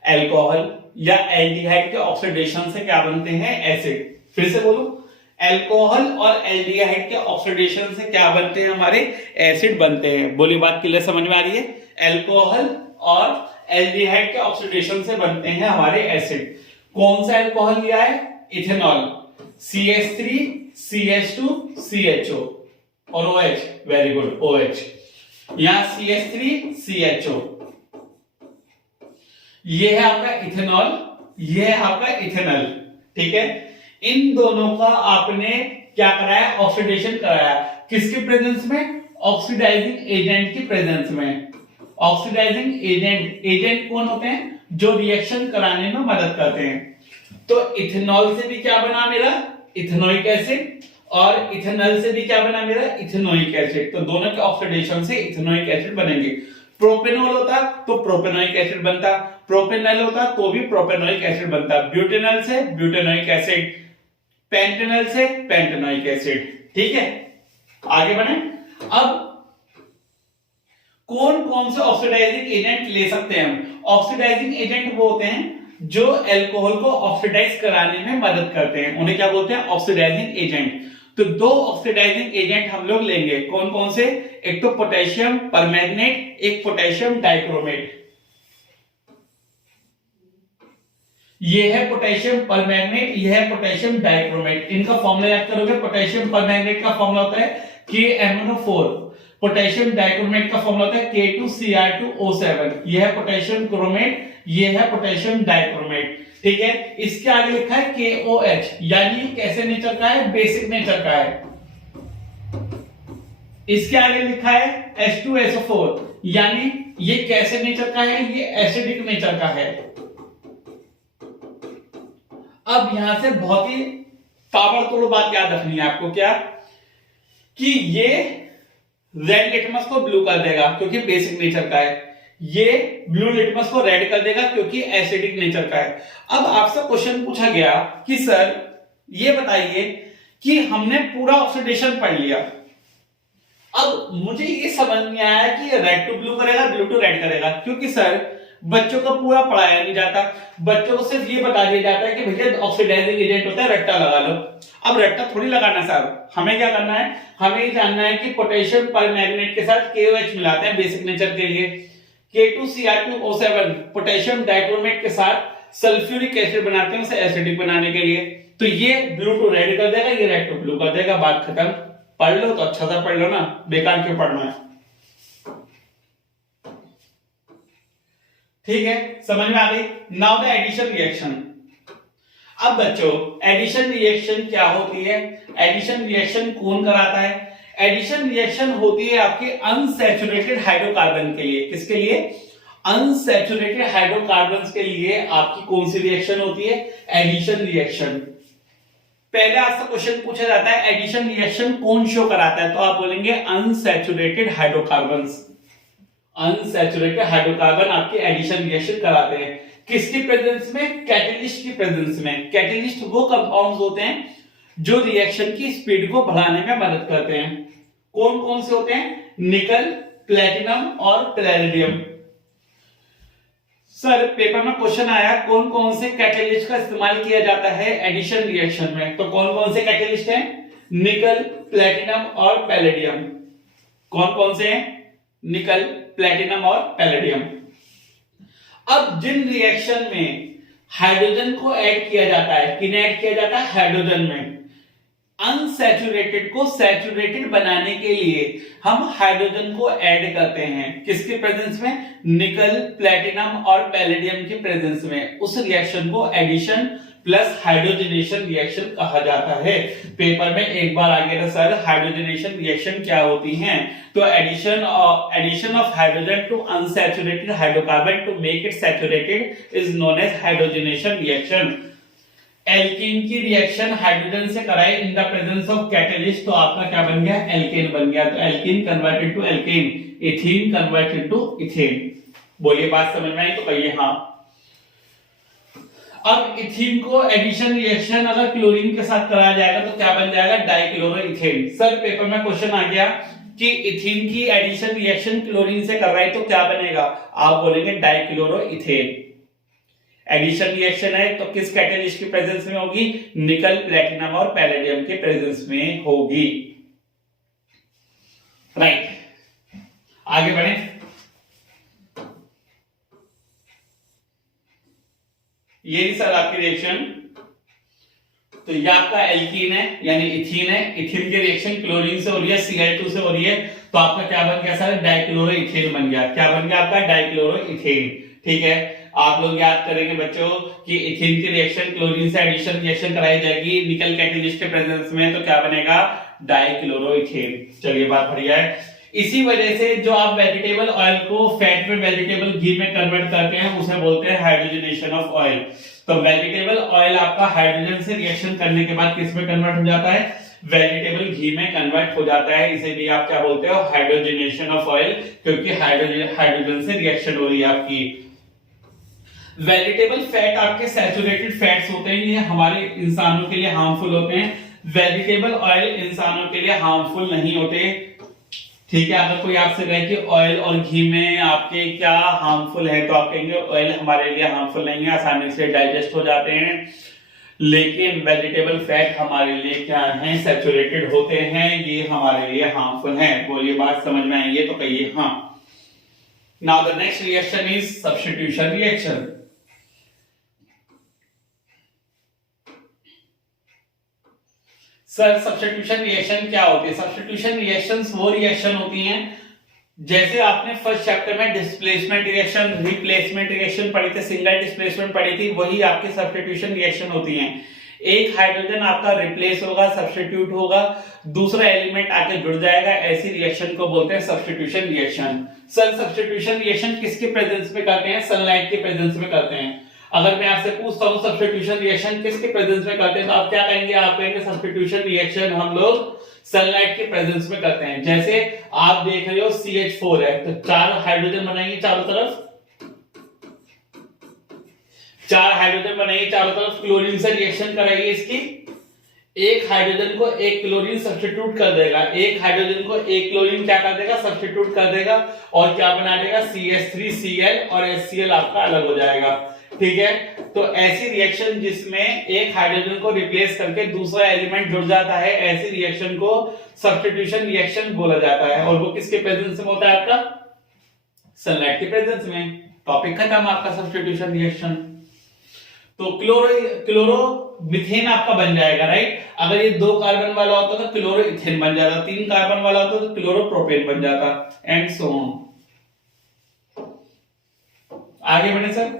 अल्कोहल या एल्डिहाइड के ऑक्सीडेशन से क्या बनते हैं? एसिड। फिर से बोलो, अल्कोहल और एल्डिहाइड के ऑक्सीडेशन से क्या बनते हैं? हमारे एसिड बनते हैं। बोली बात क्लियर समझ में आ रही है? अल्कोहल और एल्डिहाइड के ऑक्सीडेशन से बनते हैं हमारे एसिड। कौन सा अल्कोहल लिया है? इथेनॉल, CH3 CH2 CHO और OH। Very good, OH। यहां CH3 CHO, ये है आपका इथेनॉल, ये है आपका इथेनॉल। ठीक है, इन दोनों का आपने क्या कराया? ऑक्सीडेशन कराया। किसके प्रेजेंस में? ऑक्सीडाइजिंग एजेंट की प्रेजेंस में। ऑक्सीडाइजिंग एजेंट कौन होते हैं? जो रिएक्शन कराने में मदद करते हैं। तो इथेनॉल से भी क्या बना मेरा? इथेनोइक एसिड, और इथेनॉल से भी क्या बना मेरा? Ethanoic acid. तो दोनों के ऑक्सीडेशन से इथेनोइक एसिड बनेंगे। प्रोपेनॉल होता तो प्रोपेनोइक एसिड बनता, प्रोपेनॉल होता तो भी प्रोपेनोइक एसिड बनता, ब्यूटेनॉल से ब्यूटेनोइक एसिड, पेंटेनॉल से पेंटेनोइक एसिड। ठीक है, आगे बढ़े। अब कौन कौन से ऑक्सीडाइजिंग एजेंट ले सकते हैं हम? ऑक्सीडाइजिंग एजेंट वो होते हैं जो अल्कोहल को ऑक्सीडाइज कराने में मदद करते हैं, उन्हें क्या बोलते हैं? Oxidising agent. तो दो ऑक्सीडाइजिंग एजेंट हम लोग लेंगे। कौन कौन से? एक तो पोटेशियम परमैंगनेट, एक पोटेशियम डाइक्रोमेट। ये है पोटेशियम परमैंगनेट, ये है पोटेशियम डाइक्रोमेट। इनका फॉर्मूला याद करोगे। पोटेशियम परमैंगनेट का फॉर्मूला होता है KMnO4, पोटेशियम डाइक्रोमेट का फॉर्मूला होता है K2Cr2O7। ये है पोटेशियम क्रोमेट, ये है पोटेशियम डाइक्रोमेट। ठीक है, इसके आगे लिखा है KOH, यानी कैसे नेचर का है? बेसिक नेचर का है। इसके आगे लिखा है H2SO4, यानी ये कैसे नेचर का है? ये एसिडिक नेचर का है। अब यहां से बहुत ही ताबड़तोड़ बात याद रखनी है आपको। क्या? कि ये रेड लिटमस को ब्लू कर देगा क्योंकि बेसिक नेचर का है। ये ब्लू लिटमस को रेड कर देगा क्योंकि एसिडिक नेचर का है। अब आपसे क्वेश्चन पूछा गया कि सर ये बताइए कि हमने पूरा ऑक्सीडेशन पढ़ लिया, अब मुझे ये समझ नहीं आया कि रेड टू ब्लू करेगा, ब्लू टू रेड करेगा, क्योंकि सर बच्चों को पूरा पढ़ाया नहीं जाता, बच्चों को सिर्फ ये बता दिया जाता है कि भैया ऑक्सीडाइजिंग एजेंट होता है, रट्टा लगा लो। अब रट्टा थोड़ी लगाना साहब, हमें क्या करना है, हमें ये जानना है कि पोटेशियम परमैंगनेट के साथ KOH मिलाते हैं बेसिक नेचर के लिए, K2Cr2O7 पोटेशियम डाइक्रोमेट के साथ सल्फ्यूरिक एसिड बनाते हैं उसे एसिडिक बनाने के लिए, तो ये ब्लू टू रेड कर देगा, ये रेड टू ब्लू कर देगा, बात खत्म। पढ़ लो तो अच्छा सा पढ़ लो ना, बेकार क्यों पढ़ना है। ठीक है, समझ में आ गई। Now the addition reaction. अब बच्चों एडिशन रिएक्शन क्या होती है, एडिशन रिएक्शन कौन कराता है? एडिशन रिएक्शन होती है आपके अनसैचुरेटेड हाइड्रोकार्बन के लिए। किसके लिए? अनसैचुरेटेड हाइड्रोकार्बन के लिए आपकी कौन सी रिएक्शन होती है? Addition reaction. पहले आपसे क्वेश्चन पूछा जाता है एडिशन रिएक्शन कौन शो कराता है, तो आप बोलेंगे अनसैचुरेटेड हाइड्रोकार्बन्स। अनसैचुरेटेड हाइड्रोकार्बन आपके एडिशन रिएक्शन कराते हैं, किसकी प्रेजेंस में? कैटलिस्ट की प्रेजेंस में। कैटलिस्ट वो कंपाउंड्स होते हैं जो रिएक्शन की स्पीड को बढ़ाने में मदद करते हैं। कौन कौन से होते हैं? निकल, प्लेटिनम और पैलेडियम। सर पेपर में क्वेश्चन आया कौन कौन से कैटलिस्ट का इस्तेमाल किया जाता है एडिशन रिएक्शन में, तो कौन कौन से कैटलिस्ट हैं? निकल, प्लेटिनम और पैलेडियम। कौन कौन से हैं? निकल, प्लेटिनम और पैलेडियम। अब जिन रिएक्शन में हाइड्रोजन को ऐड किया जाता है, किन्हें ऐड किया जाता है? हाइड्रोजन में। अनसैचुरेटेड को सैचुरेटेड बनाने के लिए हम हाइड्रोजन को ऐड करते हैं, किसके प्रेजेंस में? निकल, प्लेटिनम और पैलेडियम के प्रेजेंस में। उस रिएक्शन को एडिशन प्लस हाइड्रोजनेशन रिएक्शन कहा जाता है। पेपर में एक बार आ गया था सर हाइड्रोजनेशन रिएक्शन क्या होती हैं, तो addition of hydrogen to unsaturated hydrocarbon to make it saturated is known as hydrogenation reaction. Alkene की रिएक्शन हाइड्रोजन से कराई in the presence of catalyst, तो आपका क्या बन गया? एल्केन बन गया। तो alkene converted to alkane, ethene converted to ethane. बोलिए बात समझ में आई तो कहिए हाँ। अब इथीन को एडिशन रिएक्शन अगर क्लोरीन के साथ कराया जाएगा तो क्या बन जाएगा? डाइक्लोरोइथेन। सर पेपर में क्वेश्चन आ गया कि इथीन की एडिशन रिएक्शन क्लोरीन से करवाई तो क्या बनेगा? आप बोलेंगे डाइक्लोरोइथेन। एडिशन रिएक्शन है तो किस कैटलिस्ट की प्रेजेंस में होगी? निकल, प्लेटिनम और पैलेडियम के प्रेजेंस में होगी। राइट, आगे बढ़े। ये सर आपकी रिएक्शन, तो ये आपका एल्कीन है यानी इथीन है, इथीन की रिएक्शन क्लोरीन से हो रही है, Cl2 से हो रही है, तो आपका क्या बन गया सर? डाइक्लोरोइथेन बन गया। क्या बन गया आपका? डाइक्लोरोइथेन। ठीक है, आप लोग याद करेंगे बच्चों कि इथीन की रिएक्शन क्लोरीन से एडिशन रिएक्शन कराई जाएगी निकल कैटलिस्ट के प्रेजेंस में, तो क्या बनेगा? डाइक्लोरोइथेन। चलिए बात बढ़िया है। इसी वजह से जो आप वेजिटेबल ऑयल को फैट में वेजिटेबल घी में कन्वर्ट करते हैं उसे बोलते हैं हाइड्रोजनेशन ऑफ ऑयल। तो वेजिटेबल ऑयल आपका हाइड्रोजन से रिएक्शन करने के बाद किस में कन्वर्ट हो जाता है? वेजिटेबल घी में कन्वर्ट हो जाता है। इसे भी आप क्या बोलते हो? हाइड्रोजनेशन ऑफ ऑयल, क्योंकि हाइड्रोजन से रिएक्शन हो रही है आपकी। वेजिटेबल फैट आपके सैचुरेटेड फैट्स होते हैं, ये हमारे इंसानों के लिए हार्मफुल होते हैं। वेजिटेबल ऑयल इंसानों के लिए हार्मफुल नहीं होते। ठीक है, अगर कोई आपसे कहे कि ऑयल और घी में आपके क्या हार्मफुल है, तो आप कहेंगे ऑयल हमारे लिए हार्मफुल नहीं है, आसानी से डाइजेस्ट हो जाते हैं। लेकिन वेजिटेबल फैट हमारे लिए क्या है? सैचुरेटेड होते हैं, ये हमारे लिए हार्मफुल हैं। बोलिए बात समझ में आई है तो कहिए हाँ। Now the next reaction is substitution reaction. Sir substitution reaction क्या होती है? सब्स्टिट्यूशन रिएक्शंस वो रिएक्शन होती हैं, जैसे आपने फर्स्ट चैप्टर में डिस्प्लेसमेंट रिएक्शन, रिप्लेसमेंट रिएक्शन पढ़ी थी, सिंगल डिस्प्लेसमेंट पढ़ी थी, वही आपकी सब्स्टिट्यूशन रिएक्शन होती हैं। एक हाइड्रोजन आपका रिप्लेस होगा, सब्स्टिट्यूट होगा, दूसरा एलिमेंट आके जुड़ जाएगा, ऐसी रिएक्शन को बोलते हैं substitution reaction. Sir substitution reaction किसके प्रेजेंस में करते हैं? सनलाइट के प्रेजेंस में करते हैं। अगर मैं आपसे पूछता हूं सब्स्टिट्यूशन रिएक्शन किसके प्रेजेंस में करते हैं, तो आप क्या कहेंगे, आप कहेंगे सब्स्टिट्यूशन रिएक्शन हम लोग सनलाइट के प्रेजेंस में करते हैं। जैसे आप देख रहे हो CH4 है, तो 4 हाइड्रोजन बनाएंगे चारों तरफ, 4 हाइड्रोजन बनाइए चारों तरफ, क्लोरीन से रिएक्शन कराइए इसकी, एक हाइड्रोजन को एक क्लोरीन सब्स्टिट्यूट कर देगा, एक हाइड्रोजन को एक क्लोरीन क्या कर देगा, सब्स्टिट्यूट कर देगा, और क्या बना देगा CH3Cl और HCl आपका अलग हो जाएगा। ठीक है, तो ऐसी रिएक्शन जिसमें एक हाइड्रोजन को रिप्लेस करके दूसरा एलिमेंट जुड़ जाता है, ऐसी रिएक्शन को सब्स्टिट्यूशन रिएक्शन बोला जाता है, और वो किसके प्रेजेंस में होता है, आपका सनलाइट के प्रेजेंस में। टॉपिक खत्म आपका सब्स्टिट्यूशन रिएक्शन। तो क्लोरो मिथेन आपका बन जाएगा, राइट। अगर ये 2 कार्बन वाला होता तो क्लोरो इथेन बन जाता, 3 कार्बन वाला होता तो क्लोरो प्रोपेन बन जाता, एंड सो ऑन। आगे बढ़े sir.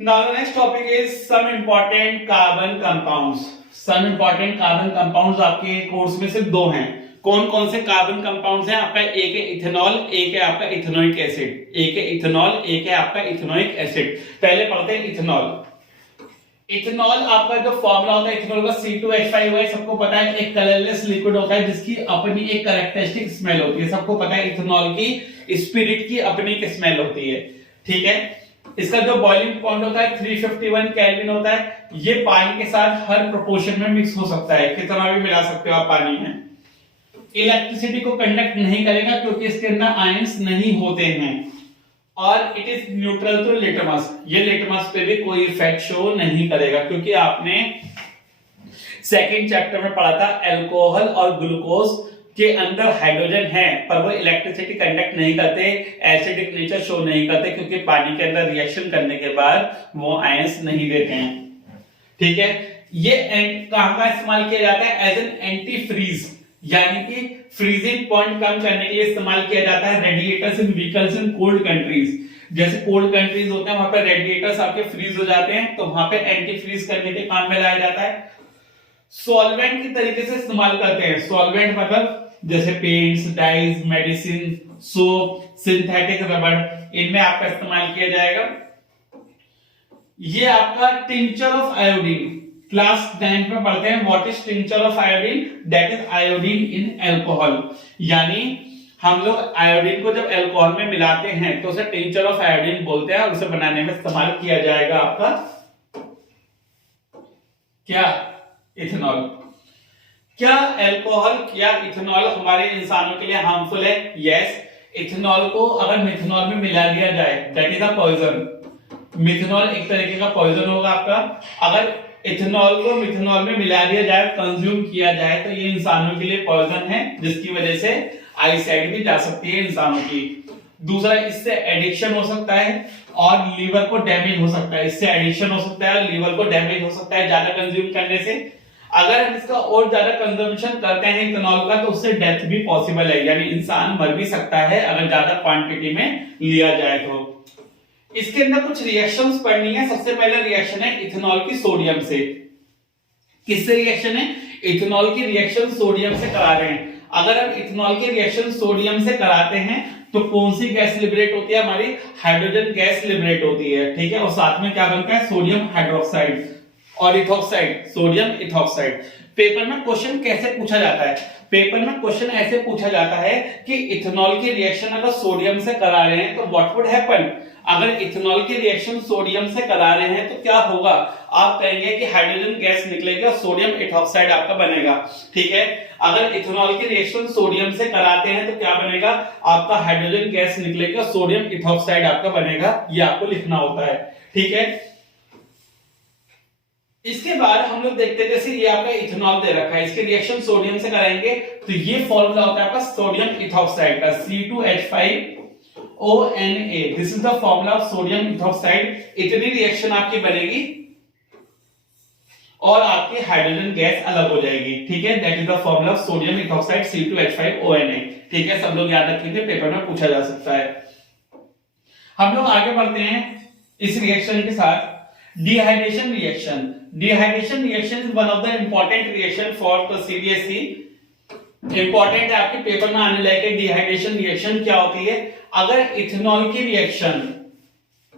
Now the next topic is some important carbon compounds. Some important carbon compounds आपके कोर्स में सिर्फ 2 हैं। कौन कौन से कार्बन कंपाउंड्स हैं आपका, एक है इथेनॉल, एक है आपका इथेनोइक एसिड, एक है इथेनॉल, एक है आपका इथेनोइक एसिड। पहले पढ़ते हैं इथेनॉल। इथेनॉल आपका जो फॉर्मूला होता है इथेनॉल का C2H5 है, सबको पता है एक कलरलेस लिक्विड होता है जिसकी अपनी एक कैरेक्टरिस्टिक स्मेल होती है, सबको पता है इथेनॉल की स्पिरिट की अपनी एक स्मेल होती है। ठीक है, इसका जो बॉइलिंग पॉइंट होता है 351 केल्विन होता है। ये पानी के साथ हर प्रोपोर्शन में मिक्स हो सकता है, कितना भी मिला सकते हो आप पानी में। इलेक्ट्रिसिटी को कंडक्ट नहीं करेगा क्योंकि इसके अंदर आयंस नहीं होते हैं, और it is neutral to litmus, ये लिटमस पे भी कोई इफेक्ट शो नहीं करेगा, क्योंकि आपने सेकंड चैप्टर में पढ़ा था अल्कोहल और ग्लूकोज के अंदर हाइड्रोजन है पर वो इलेक्ट्रिसिटी कंडक्ट नहीं करते, एसिडिक नेचर शो नहीं करते, क्योंकि पानी के अंदर रिएक्शन करने के बाद वो आयंस नहीं देते हैं। ठीक है, ये कहां का इस्तेमाल किया जाता है, एज एन एंटी फ्रीज, यानी कि फ्रीजिंग पॉइंट कम करने के लिए इस्तेमाल किया जाता है radiators in vehicles in cold countries. जैसे कोल्ड कंट्रीज होते हैं वहां पे रेडिएटर्स आपके फ्रीज हो जाते हैं, तो वहां पे एंटी फ्रीज करने के काम में लाया जाता है। सॉल्वेंट की तरीके से इस्तेमाल करते हैं, सॉल्वेंट मतलब जैसे paints, dyes, medicine, soap, synthetic रबड़, इनमें आपका इस्तेमाल किया जाएगा। ये आपका टिंचर ऑफ आयोडीन, क्लास 9 में पढ़ते हैं what is tincture of iodine, that is iodine in alcohol. यानी हम लोग आयोडीन को जब अल्कोहल में मिलाते हैं तो उसे टिंचर ऑफ आयोडीन बोलते हैं, और उसे बनाने में इस्तेमाल किया जाएगा आपका क्या, इथेनॉल। क्या अल्कोहल या इथेनॉल हमारे इंसानों के लिए हार्मफुल है? यस, इथेनॉल को अगर मिथेनॉल में मिला दिया जाए that is a poison. Methanol एक तरीके का पॉइजन होगा आपका। अगर इथेनॉल को मिथेनॉल में मिला दिया जाए, कंज्यूम किया जाए, तो ये इंसानों के लिए पॉइजन है, जिसकी वजह से आईसाइट भी जा सकती है इंसानों की। दूसरा, इससे एडिक्शन हो सकता है और लीवर को डैमेज हो सकता है, इससे एडिक्शन हो सकता है और लीवर को डैमेज हो सकता है ज्यादा कंज्यूम करने से। अगर हम इसका और ज्यादा कंजम्पशन करते हैं इथेनॉल का तो उससे डेथ भी पॉसिबल है, यानी इंसान मर भी सकता है अगर ज्यादा क्वांटिटी में लिया जाए तो। इसके अंदर कुछ रिएक्शंस पढ़नी है। सबसे पहले रिएक्शन है इथेनॉल की सोडियम से। किससे रिएक्शन है? इथेनॉल की रिएक्शन सोडियम से करा रहे हैं। अगर हम इथेनॉल की रिएक्शन सोडियम से कराते हैं तो कौन सी गैस लिबरेट होती है? हमारी हाइड्रोजन गैस लिबरेट होती है, ठीक है। और साथ में क्या बनता है? सोडियम हाइड्रोक्साइड और इथॉक्साइड, सोडियम इथॉक्साइड। पेपर में क्वेश्चन कैसे पूछा जाता है? पेपर में क्वेश्चन ऐसे पूछा जाता है कि इथेनॉल की रिएक्शन अगर सोडियम से करा रहे हैं तो व्हाट वुड हैपन। अगर इथेनॉल की रिएक्शन सोडियम से करा रहे हैं तो क्या होगा? आप कहेंगे कि हाइड्रोजन गैस निकलेगी और सोडियम इथॉक्साइड आपका बनेगा, ठीक है। अगर इथेनॉल की रिएक्शन सोडियम से कराते हैं तो क्या बनेगा? आपका हाइड्रोजन गैस निकलेगी और सोडियम इथॉक्साइड आपका बनेगा। ये आपको लिखना होता है, ठीक है। इसके बाद हम लोग देखते हैं, जैसे ये आपका इथेनॉल दे रखा है, इसके रिएक्शन सोडियम से कराएंगे तो ये फॉर्मूला होता है आपका सोडियम इथॉक्साइड का, C2H5ONA। This is the formula of sodium ethoxide. इतनी रिएक्शन आपकी बनेगी और आपकी हाइड्रोजन गैस अलग हो जाएगी, ठीक है। That is the formula of sodium ethoxide C2H5ONA, ठीक है। सब लोग याद रखेंगे, पेपर में पूछा जा सकता है। हम लोग आगे बढ़ते हैं इस रिएक्शन के साथ। Dehydration reaction. Dehydration reaction is one of the important reaction for the CBSE। Important है, आपके पेपर में आने लगे। डिहाइड्रेशन रिएक्शन क्या होती है? अगर इथेनॉल की रिएक्शन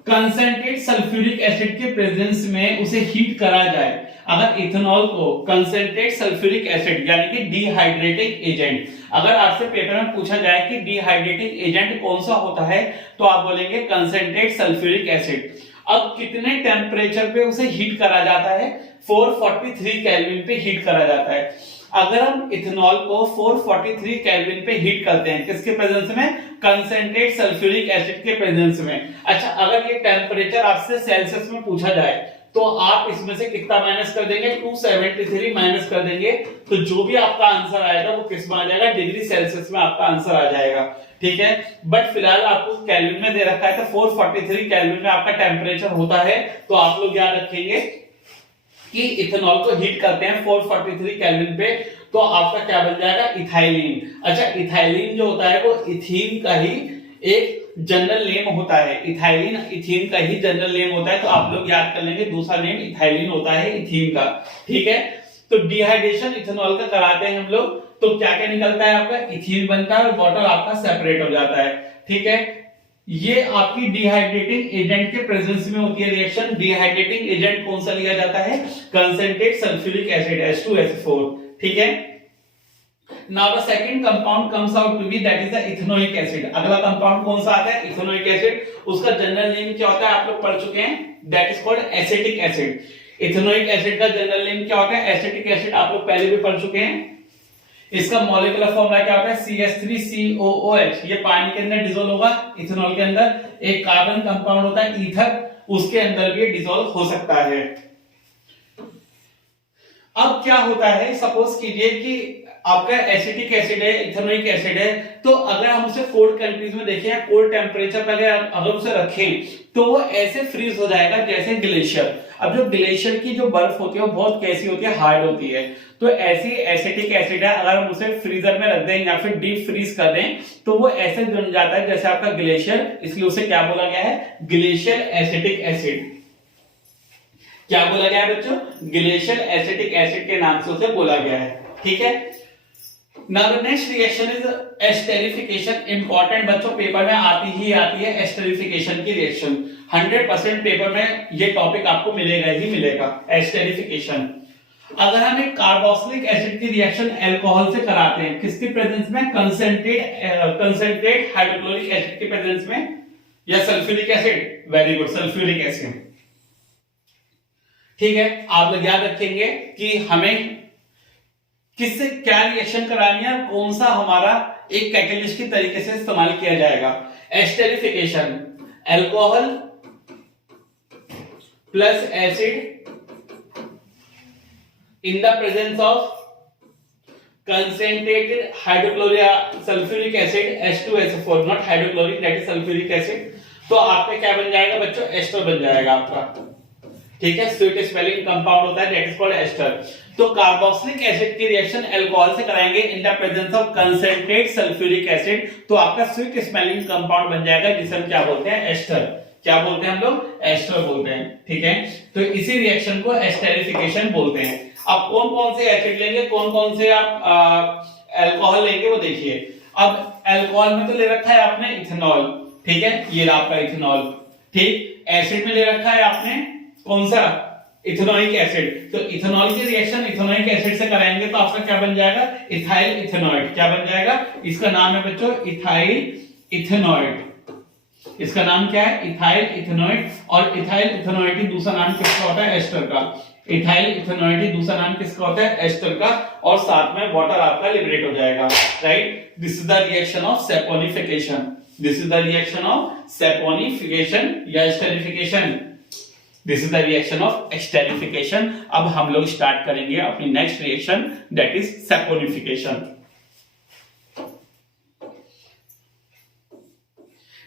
कंसंट्रेट सल्फ्यूरिक एसिड के प्रेजेंस में उसे हीट करा जाए। अगर इथेनॉल को कंसंट्रेट सल्फ्यूरिक एसिड यानी कि डिहाइड्रेटिंग एजेंट, अगर आपसे पेपर में पूछा जाए कि डिहाइड्रेटिंग एजेंट कौन सा होता है तो आप बोलेंगे कंसंट्रेट सल्फ्यूरिक एसिड। अब कितने टेम्परेचर पे उसे हीट करा जाता है? 443 केल्विन पे हीट करा जाता है। अगर हम इथेनॉल को 443 केल्विन पे हीट करते हैं, किसके प्रेजेंस में? कंसंट्रेट सल्फ्यूरिक एसिड के प्रेजेंस में। अच्छा, अगर ये टेम्परेचर आपसे सेल्सियस में पूछा जाए तो आप इसमें से कितना माइनस कर देंगे? 273 माइनस कर देंगे, तो जो भी आपका आंसर आएगा वो किस में आ जाएगा? डिग्री सेल्सियस में आपका आंसर आ जाएगा। ठीक है, बट फिलहाल आपको केल्विन में दे रखा है, तो 443 केल्विन में आपका टेम्परेचर होता है। तो आप लोग याद रखेंगे कि इथेनॉल को हीट करते हैं 443 केल्विन पे, तो आपका क्या बन जाएगा? इथाइलिन। अच्छा, इथाइलिन जो होता है वो इथीन का ही एक जनरल नेम होता है। इथाइलिन इथीन का ही जनरल नेम होता है, तो आप लोग याद कर लेंगे दूसरा नेम इथाइलिन होता है इथीन का। ठीक है, तो डिहाइड्रेशन इथेनॉल का कराते हैं हम लोग, तो क्या क्या निकलता है आपका? इथीन बनता है और वाटर आपका सेपरेट हो जाता है। ठीक है, ये आपकी डिहाइड्रेटिंग एजेंट के प्रेजेंस में होती है रिएक्शन। डिहाइड्रेटिंग एजेंट कौन सा लिया जाता है? Concentrate sulphuric acid H2SO4। ठीक है, now the second compound comes out to be, that is the ethanoic acid. अगला कंपाउंड कौन सा आता है? Ethanoic acid. उसका जनरल नेम क्या होता है? आप लोग पढ़ चुके हैं, that is called acetic acid. Ethanoic acid का जनरल नेम क्या होता है? Acetic acid. आप लोग पहले भी पढ़ चुके हैं। इसका मॉलिक्यूलर फॉर्मूला क्या होता है? CH3COOH। ये पानी के अंदर डिसॉल्व होगा। इथेनॉल के अंदर एक कार्बन कंपाउंड होता है ईथर, उसके अंदर भी डिसॉल्व हो सकता है। अब क्या होता है, सपोज कीजिए कि आपका एसिटिक एसिड है, इथेनोइक एसिड है, तो अगर हम उसे कोल्ड कंट्रीज में देखें, कोल्ड टेम्परेचर पर अगर उसे रखें तो वो ऐसे फ्रीज हो जाएगा जैसे ग्लेशियर। अब जो ग्लेशियर की जो बर्फ होती है वो बहुत कैसी होती है? हार्ड होती है। तो ऐसी एसिटिक एसिड है, अगर हम उसे फ्रीजर में रख दें या फिर डीप फ्रीज कर दें तो वो ऐसे बन जाता है जैसे आपका ग्लेशियर, इसलिए उसे क्या बोला गया है? Glacier acetic acid. क्या बोला गया है बच्चों? ग्लेशियर एसिटिक एसिड के नाम से उसे बोला गया है। ठीक है, Now the next reaction is esterification। Important बच्चों, पेपर में आती है एस्टेरिफिकेशन की रिएक्शन। 100% पेपर में ये टॉपिक आपको मिलेगा ही मिलेगा, एस्टेरिफिकेशन। अगर हम एक कार्बोक्सिलिक एसिड की रिएक्शन अल्कोहल से कराते हैं, किसके प्रेजेंस में? कंसंट्रेट हाइड्रोक्लोरिक एसिड के प्रेजेंस में, या sulphuric acid? Very good, sulphuric acid. ठीक है, आप लोग याद रखेंगे कि हमें किससे क्या रिएक्शन करानी है, कौन सा हमारा एक कैटलिस्ट की तरीके से इस्तेमाल किया जाएगा। Esterification, alcohol plus acid in the presence of concentrated hydrochloric sulphuric acid H2SO4, not hydrochloric, that is sulphuric acid. तो आपका क्या बन जाएगा बच्चों? एस्टर बन जाएगा आपका। ठीक है, स्वीट स्मेलिंग कंपाउंड होता है, दैट इज कॉल्ड एस्टर। तो कार्बोक्सिलिक एसिड की रिएक्शन अल्कोहल से कराएंगे इन the presence of concentrate sulphuric acid, तो आपका स्वीट स्मेलिंग कंपाउंड बन जाएगा जिसे हम क्या बोलते हैं? एस्टर। क्या बोलते हैं हम लोग? एस्टर बोलते हैं। ठीक है, तो इसी रिएक्शन को एस्टेरिफिकेशन बोलते हैं। अब कौन कौन से एसिड लेंगे, कौन कौन से आप अल्कोहल लेंगे वो देखिए। अब अल्कोहल में तो ले रखा है आपने इथेनॉल, ठीक है, ये आपका इथेनॉल। ठीक, एसिड में ले रखा है आपने कौन सा? Ethanoic acid. तो इथेनॉल की रिएक्शन इथेनोइक एसिड से कराएंगे तो आपका क्या बन जाएगा? Ethyl ethanoid. क्या बन जाएगा? इसका नाम है बच्चों इथाइल इथेनॉइड। इसका नाम क्या है? Ethyl ethanoid. और इथाइल इथेनॉइड की दूसरा नाम किसका होता है? एस्टर का। इथाइल इथेनॉइड की दूसरा नाम किसका होता है? एस्टर का। और साथ में वाटर आपका लिबरेट हो जाएगा, right. This is the reaction of saponification. This is the reaction of saponification या esterification. This is the reaction of esterification. अब हम लोग स्टार्ट करेंगे अपनी next reaction, that is saponification.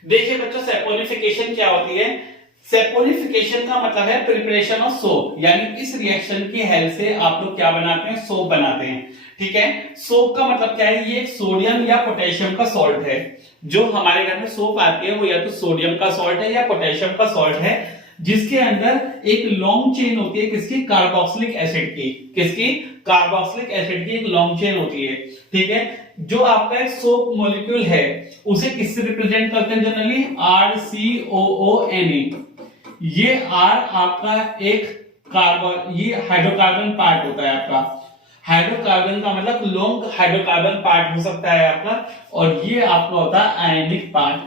देखिए बच्चों, सैपोनिफिकेशन क्या होती है? सैपोनिफिकेशन का मतलब है प्रिपरेशन ऑफ सोप, यानी इस रिएक्शन की हेल्प से आप लोग क्या बनाते हैं? सोप बनाते हैं। ठीक है, सोप का मतलब क्या है? ये सोडियम या पोटेशियम का सॉल्ट है। जो हमारे घर में सोप आती है वो या तो सोडियम का सॉल्ट है या पोटेशियम का सॉल्ट है, जिसके अंदर एक लॉन्ग चेन होती है, किसकी? कार्बोक्सिलिक एसिड की। किसकी? कार्बोक्सिलिक एसिड की एक लॉन्ग चेन होती है। ठीक है, जो आपका एक सोप मॉलिक्यूल है उसे किससे रिप्रेजेंट करते हैं जनरली? RCOONE। ये R आपका एक कार्बन, ये हाइड्रोकार्बन पार्ट होता है आपका। हाइड्रोकार्बन का मतलब लॉन्ग हाइड्रोकार्बन पार्ट हो सकता है आपका, और ये आपका होता है आयनिक पार्ट।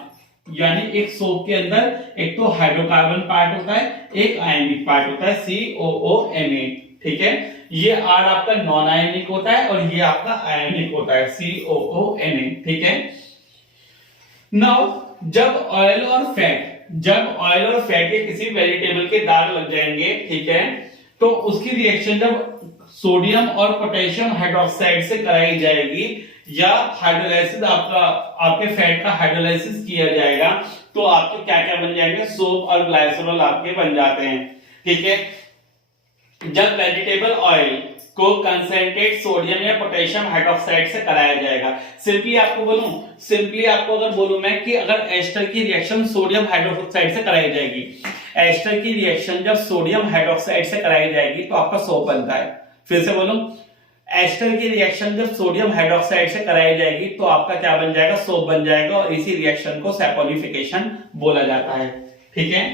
यानी एक सोप के अंदर एक तो हाइड्रोकार्बन पार्ट होता है, एक आयनिक पार्ट होता है COONA, ठीक है। ये R आपका नॉन आयनिक होता है और ये आपका आयनिक होता है COONA, ठीक है। नाउ जब ऑयल और फैट के किसी वेजिटेबल के दाग लग जाएंगे, ठीक है, तो उसकी रिएक्शन जब सोडियम और पोटेशियम हाइड्रोक्साइड से कराई जाएगी या हाइड्रोलाइसिस आपके फैट का हाइड्रोलाइसिस किया जाएगा, तो आपके क्या क्या बन जाएंगे, सोप और ग्लाइसरॉल आपके बन जाते हैं, ठीक है। जब वेजिटेबल ऑयल को कंसंट्रेट सोडियम या पोटेशियम हाइड्रोक्साइड से कराया जाएगा, सिंपली आपको अगर बोलूं मैं कि अगर एस्टर की रिएक्शन सोडियम हाइड्रोक्साइड से कराई जाएगी, एस्टर की रिएक्शन जब सोडियम हाइड्रोक्साइड से कराई जाएगी तो आपका सोप बनता है। फिर से बोलूं, एस्टर की रिएक्शन जब सोडियम हाइड्रोक्साइड से कराई जाएगी तो आपका क्या बन जाएगा, सोप बन जाएगा, और इसी रिएक्शन को सैपोनिफिकेशन बोला जाता है, ठीक है।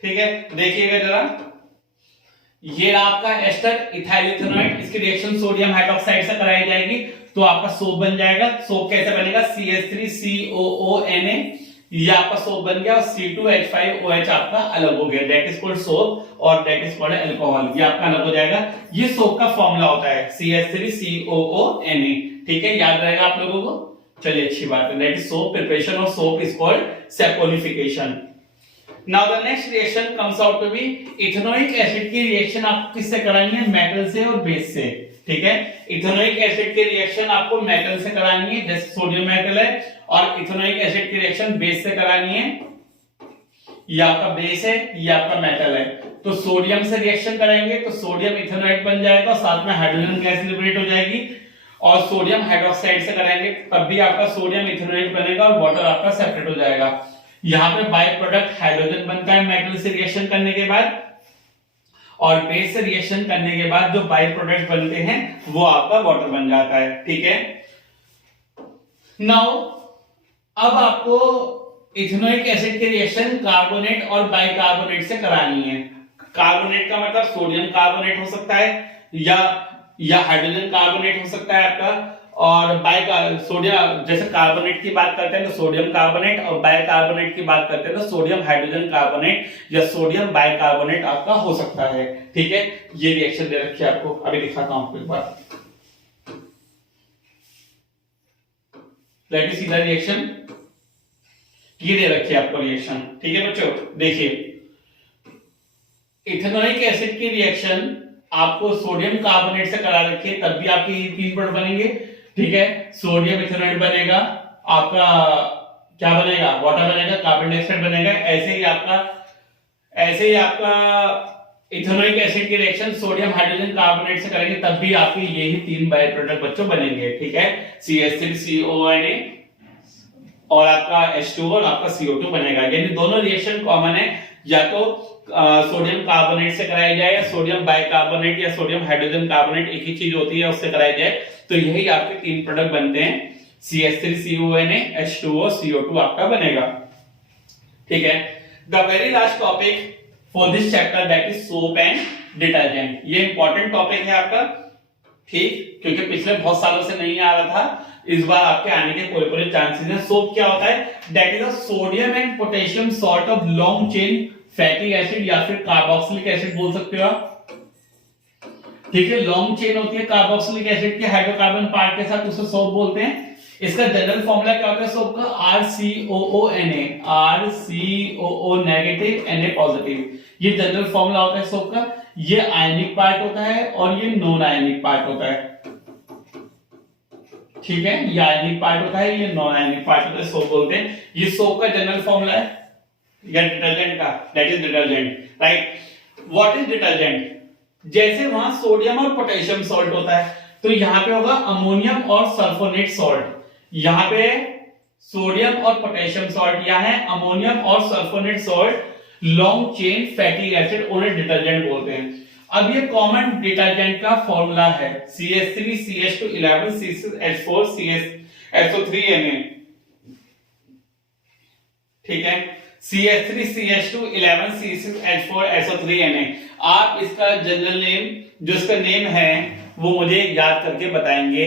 ठीक है, देखिएगा जरा, ये आपका एस्टर इथाइल इथेनॉइड, इसकी रिएक्शन सोडियम हाइड्रोक्साइड से कराई जाएगी तो आपका सोप बन जाएगा। सोप कैसे बनेगा, CH3COONA, ये आपका सोप बन गया, और C2H5OH आपका अलग हो गया, दैट इज कॉल्ड सोप और दैट इज कॉल्ड अल्कोहल, ये आपका अलग हो जाएगा। ये सोप का फॉर्मूला होता है CH3COONA, ठीक है, याद रहेगा आप लोगों को। चलिए अच्छी बात है, that is soap, preparation of soap is called saponification. Now the next reaction comes out to be ethanoic acid की रिएक्शन आपको किससे करानी है, मेटल से और बेस से, ठीक है। इथेनोइक एसिड की रिएक्शन आपको मेटल से करानी है, जैसे सोडियम मेटल है, और इथेनोइक एसिड की रिएक्शन बेस से करानी है, ये आपका बेस है, ये आपका मेटल है। तो सोडियम से रिएक्शन करेंगे तो सोडियम इथेनोइड बन जाएगा, साथ में हाइड्रोजन गैस लिबरेट हो जाएगी, और सोडियम हाइड्रोक्साइड से कराएंगे तब भी आपका सोडियम इथेनोइड बनेगा और वाटर आपका सेपरेट हो जाएगा। यहां पे बाय प्रोडक्ट हाइड्रोजन बनता है मेटल से रिएक्शन करने के बाद, और बेस से रिएक्शन करने के बाद जो बाय प्रोडक्ट बनते हैं वो आपका वाटर बन जाता है, ठीक है। नाउ अब आपको इथेनोइक एसिड की रिएक्शन कार्बोनेट और बाइकार्बोनेट से करानी है। कार्बोनेट का मतलब सोडियम कार्बोनेट हो सकता है या हाइड्रोजन कार्बोनेट हो सकता है आपका, और सोडियम, जैसे कार्बोनेट की बात करते हैं तो सोडियम कार्बोनेट, और बाइकार्बोनेट की बात करते हैं तो सोडियम हाइड्रोजन कार्बोनेट या सोडियम बाइकार्बोनेट आपका हो सकता है, ठीक है। ये रिएक्शन दे रखी है आपको, अभी दिखाता हूं आपको एक बार। Let me see the reaction, ये दे रखी है आपको रिएक्शन, ठीक है बच्चों। देखिए, इथेनोइक एसिड की रिएक्शन आपको सोडियम कार्बोनेट से करा रखी है, तब भी आपके ये तीन प्रोडक्ट बनेंगे, ठीक है। सोडियम इथेनॉइड बनेगा, आपका क्या बनेगा, वाटर बनेगा, कार्बन डाइऑक्साइड बनेगा। ऐसे ही आपका इथेनोइक एसिड की रिएक्शन सोडियम हाइड्रोजन कार्बोनेट से करेंगे तब भी आपके यही तीन बाय प्रोडक्ट बच्चों बनेंगे, ठीक है। CH3CONA और आपका H2O और आपका CO2 बनेगा। यानी दोनों रिएक्शन कॉमन है, या तो सोडियम कार्बोनेट से कराई जाए या सोडियम बाइकार्बोनेट या सोडियम हाइड्रोजन कार्बोनेट, एक ही चीज होती है, उससे कराई जाए, तो यही आपके तीन प्रोडक्ट बनते हैं, CH3CONA, H2O, CO2 आपका बनेगा, ठीक है। The very last topic for this chapter that is soap and detergent. ये इंपॉर्टेंट टॉपिक है आपका, ठीक, क्योंकि पिछले बहुत सालों से नहीं आ रहा था, इस बार आपके आने के पूरे चांसेस हैं। सोप क्या होता है, that is a sodium and potassium salt of long chain fatty acid, या फिर कार्बोक्सिलिक एसिड बोल सकते हो आप, ठीक है। लॉन्ग चेन होती है कार्बोक्सिलिक एसिड के हाइड्रोकार्बन पार्ट के साथ, उसे सोप बोलते हैं। इसका जनरल फॉर्मूला क्या होता है सोप का, RCOONA, RCOO negative, Na positive, ये जनरल फॉर्मूला होता है सोप का। ये आयनिक पार्ट होता है और ये नॉन आयनिक पार्ट होता है, ठीक है। ये आयनिक पार्ट होता है, ये नॉन आयनिक पार्ट होता है, सोप बोलते हैं। ये सोप का जनरल फॉर्मूला है, या डिटर्जेंट का, that is detergent, right. What is detergent, जैसे वहां सोडियम और पोटेशियम सॉल्ट होता है, तो यहां पे होगा अमोनियम और सल्फोनेट सॉल्ट। यहां पे सोडियम और पोटेशियम सॉल्ट, यहां है अमोनियम और sulphonate salt, long chain fatty acid, उन्हें डिटर्जेंट बोलते हैं। अब ये कॉमन डिटर्जेंट का फॉर्मूला है CH3 CH2 11 C6H4 CH SO3 Na। ठीक है, CH3 CH2 11 C6 H4 SO3 Na। आप इसका जनरल नेम, जो इसका नेम है वो मुझे याद करके बताएंगे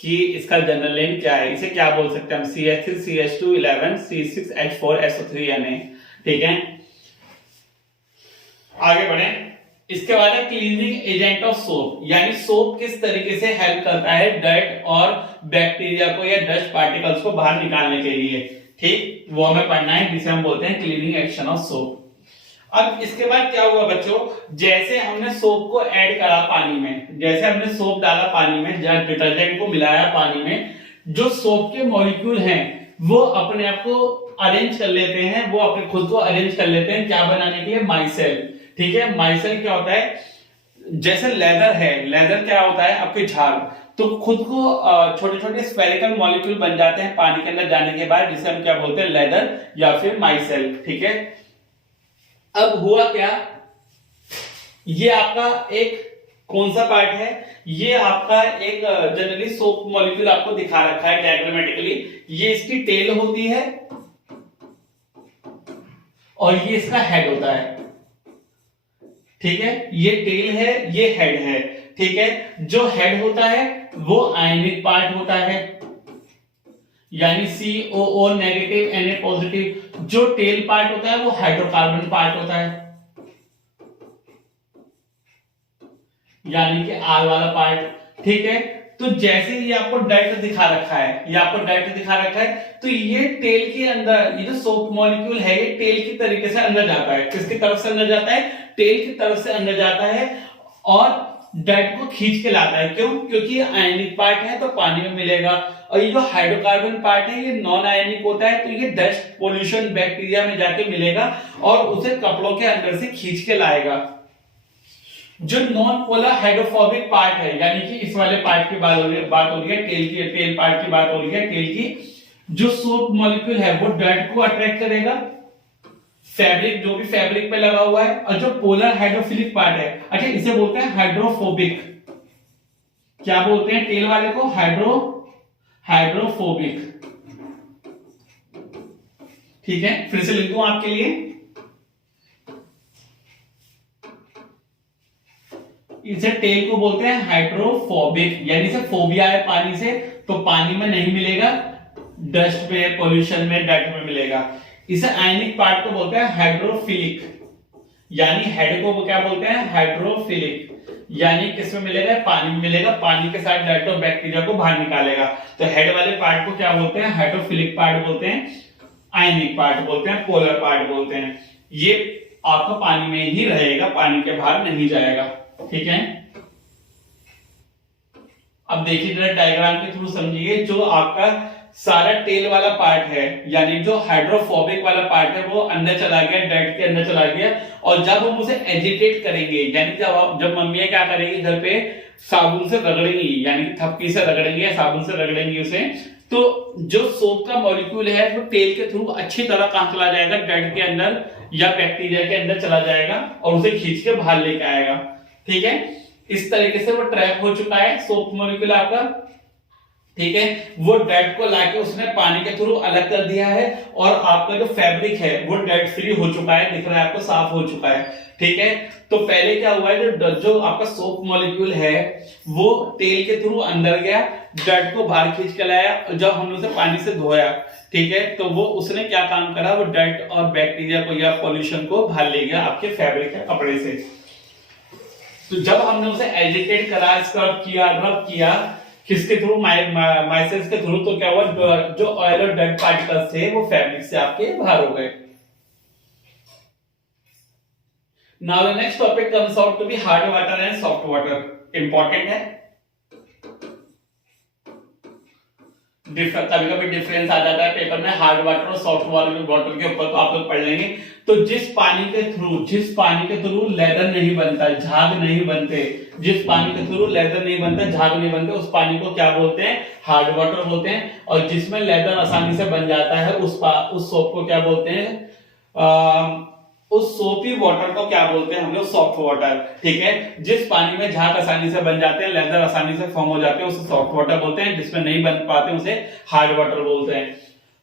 कि इसका जनरल नेम क्या है। इसे क्या बोल सकते हैं हम, CH3 CH2 11 C6 H4 SO3 Na। ठीक है, आगे बढ़े। इसके बाद है क्लीनिंग एजेंट ऑफ सोप, यानी सोप किस तरीके से हेल्प करता है डर्ट और बैक्टीरिया को या डस्ट पार्टिकल्स को बाहर निकालने के लिए। ठीक, वो हमें पढ़ना है, जिसे हम बोलते हैं क्लीनिंग एक्शन ऑफ सोप। अब इसके बाद क्या हुआ बच्चों, जैसे हमने सोप को ऐड करा पानी में, जैसे हमने सोप डाला पानी में, जब डिटर्जेंट को मिलाया पानी में, जो सोप के मॉलिक्यूल हैं वो अपने आप को अरेंज कर लेते हैं, वो अपने खुद को अरेंज कर लेते हैं, क्या बनाने के लिए, माइसेल। ठीक है, माइसेल क्या होता है, जैसे लेदर है, लेदर क्या होता है आपके झाग, तो खुद को छोटे छोटे स्फेरिकल मॉलिक्यूल बन जाते हैं पानी के अंदर जाने के बाद, जिसे हम क्या बोलते हैं, लेदर या फिर माइसेल। ठीक है, अब हुआ क्या, ये आपका एक कौन सा पार्ट है, ये आपका एक जनरली सोप मॉलिक्यूल आपको दिखा रखा है डायग्रामेटिकली, ये इसकी टेल होती है और ये इसका हेड होता है। ठीक है, ये टेल है, ये हेड है। ठीक है, जो हेड होता है वो आयनिक पार्ट होता है, यानी COO नेगेटिव Na पॉजिटिव। जो टेल पार्ट होता है वो हाइड्रोकार्बन पार्ट होता है, यानी कि R वाला पार्ट। ठीक है, तो जैसे ये आपको डायरेक्ट दिखा रखा है, ये आपको डायरेक्ट दिखा रखा है, तो ये टेल के अंदर, ये जो सोप मॉलिक्यूल है ये टेल की तरीके से अंदर जाता है। किसकी तरफ से अंदर जाता है, टेल की तरफ से अंदर जाता है और डायरेक्ट को खींच के लाता है। क्यों, क्योंकि ये आयनिक पार्ट है तो पानी में मिलेगा, और ये जो हाइड्रोकार्बन पार्ट है ये नॉन आयनिक होता है, तो ये डस्ट पोल्यूशन बैक्टीरिया में जाके मिलेगा और उसे कपड़ों के अंदर से खींच के लाएगा। जो नॉन पोलर हाइड्रोफोबिक पार्ट है, यानी कि इस वाले पार्ट की बात हो रही है, टेल की, टेल पार्ट की बात हो रही है, टेल की, जो सोप मॉलिक्यूल है वो डर्ट को अट्रैक्ट करेगा, फैब्रिक, जो भी फैब्रिक पे लगा हुआ है। और जो पोलर हाइड्रोफिलिक पार्ट है, अच्छा इसे बोलते हैं हाइड्रोफोबिक। क्या बोलते हैं टेल वाले को, हाइड्रोफोबिक। ठीक है, फिर से लिख दूं आपके लिए, इसे टेल को बोलते हैं हाइड्रोफोबिक, यानी से फोबिया है पानी से, तो पानी में नहीं मिलेगा, डस्ट में, पोल्यूशन में, डर्ट में मिलेगा। इसे आयनिक पार्ट को बोलते हैं हाइड्रोफिलिक, यानी हेड को क्या बोलते हैं, हाइड्रोफिलिक, यानी किसमें मिलेगा, पानी में मिलेगा, पानी के साथ डर्ट और बैक्टीरिया को बाहर निकालेगा। तो हेड वाले पार्ट को क्या बोलते हैं, हाइड्रोफिलिक पार्ट बोलते हैं, आयनिक पार्ट बोलते हैं, पोलर पार्ट बोलते हैं। ये आपका पानी में ही रहेगा, पानी के बाहर नहीं जाएगा। ठीक है, अब देखिए जरा डायग्राम के थ्रू समझिए, जो आपका सारा टेल वाला पार्ट है, यानी जो हाइड्रोफोबिक वाला पार्ट है वो अंदर चला गया, डर्ट के अंदर चला गया, और जब हम उसे एजिटेट करेंगे, यानी जब मम्मियां क्या करेंगी घर पे, साबुन से रगड़ेंगी, यानी थप्पी से रगड़ेंगी या साबुन से रगड़ेंगी उसे, तो जो सोप का मॉलिक्यूल है वो टेल के थ्रू अच्छी तरह कहां चला जाएगा, डर्ट के अंदर या बैक्टीरिया के अंदर चला जाएगा और उसे खींच के बाहर लेके आएगा। ठीक है, इस तरीके से वो ट्रैप हो चुका है सोप मॉलिक्यूल आपका। ठीक है, वो डर्ट को लाके उसने पानी के थ्रू अलग कर दिया है और आपका जो फैब्रिक है वो डर्ट फ्री हो चुका है, दिख रहा है आपको, साफ हो चुका है। ठीक है, तो पहले क्या हुआ है, जो आपका सोप मॉलिक्यूल है वो तेल के थ्रू अंदर गया, डर्ट को बाहर खींच के लाया, जब हमने उसे पानी से धोया, ठीक है, तो वो उसने क्या काम करा, वो डर्ट और बैक्टीरिया को या पॉल्यूशन को बाहर ले गया आपके फैब्रिक या कपड़े से। तो जब हमने उसे एजिटेट करा, स्क्रब किया, रब किया, किसके थ्रू, माइसेल्स के थ्रू, तो क्या हुआ, जो ऑयल और डर्ट पार्टिकल्स थे वो फैब्रिक से आपके बाहर हो गए। Now the next topic comes out to be hard water and soft water. Important है, कभी कभी डिफरेंस आ जाता है पेपर में हार्ड वाटर और सॉफ्ट वाटर के ऊपर, तो आप लोग पढ़ लेंगे। तो जिस पानी के थ्रू लेदर नहीं बनता, झाग नहीं बनते, जिस पानी के थ्रू लेदर नहीं बनता, झाग नहीं बनते, उस पानी को क्या बोलते हैं, हार्ड वाटर बोलते हैं। और जिसमें लेदर आसानी से बन जाता है उस सोप को क्या बोलते हैं, उस सोपी वाटर को क्या बोलते हैं हम लोग, सॉफ्ट वाटर। ठीक है, जिस पानी में झाग आसानी से बन जाते हैं, लेदर आसानी से फॉर्म हो जाते हैं, उसे सॉफ्ट वाटर बोलते हैं। जिसमें नहीं बन पाते उसे हार्ड वाटर बोलते हैं।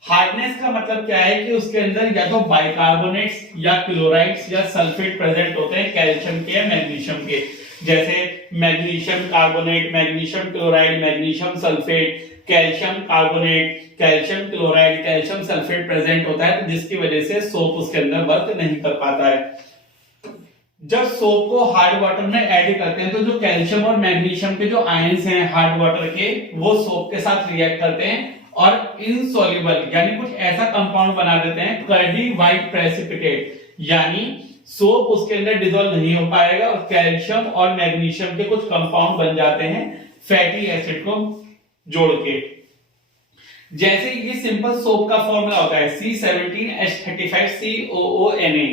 हार्डनेस का मतलब क्या है कि उसके अंदर या तो बाइकार्बोनेट्स या क्लोराइड्स या सल्फेट प्रेजेंट होते हैं, कैल्शियम के या मैग्नीशियम के। जैसे magnesium carbonate, magnesium chloride, magnesium sulphate, calcium carbonate, calcium chloride, calcium sulphate present होता है, जिसकी वजह से सोप उसके अंदर वर्क नहीं कर पाता है। जब सोप को हार्ड वाटर में ऐड करते हैं तो जो कैल्शियम और मैग्नीशियम के जो आयंस हैं हार्ड वाटर के, वो सोप के साथ रिएक्ट करते हैं और इनसॉल्युबल यानी कुछ ऐसा कंपाउंड बना देते हैं, कर्डी व्हाइट प्रेसिपिटेट, यानी सोप उसके अंदर डिसॉल्व नहीं हो पाएगा और कैल्शियम और मैग्नीशियम के कुछ कंपाउंड बन जाते हैं फैटी एसिड को जोड़ के। जैसे ये सिंपल सोप का फॉर्मूला होता है C17H35COONA,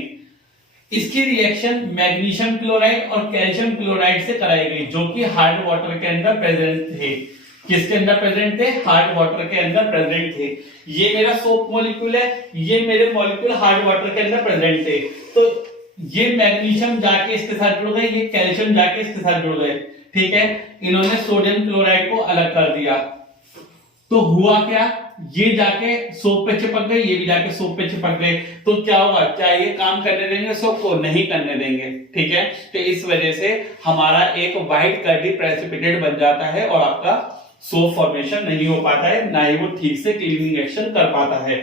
इसकी रिएक्शन मैग्नीशियम क्लोराइड और कैल्शियम क्लोराइड से कराई गई, जो कि हार्ड वाटर के अंदर प्रेजेंट थे। किसके अंदर प्रेजेंट थे? हार्ड वाटर के अंदर प्रेजेंट थे। ये मेरा सोप मॉलिक्यूल है, ये मेरे मॉलिक्यूल हार्ड वाटर के अंदर प्रेजेंट थे, तो ये मैग्नीशियम जाके इसके साथ जुड़ गए, ये कैल्शियम जाके इसके साथ जुड़ गए, ठीक है। इन्होंने सोडियम क्लोराइड को अलग कर दिया, तो हुआ क्या, ये जाके सोप पे चिपक गए, ये भी जाके सोप पे चिपक गए, तो क्या होगा, क्या ये काम करने देंगे सोप को? नहीं करने देंगे, ठीक है। तो इस वजह से हमारा एक व्हाइट कर्डी प्रेसिपिटेट बन जाता है और आपका सोप फॉर्मेशन नहीं हो पाता है, ना ही वो ठीक से क्लीनिंग एक्शन कर पाता है।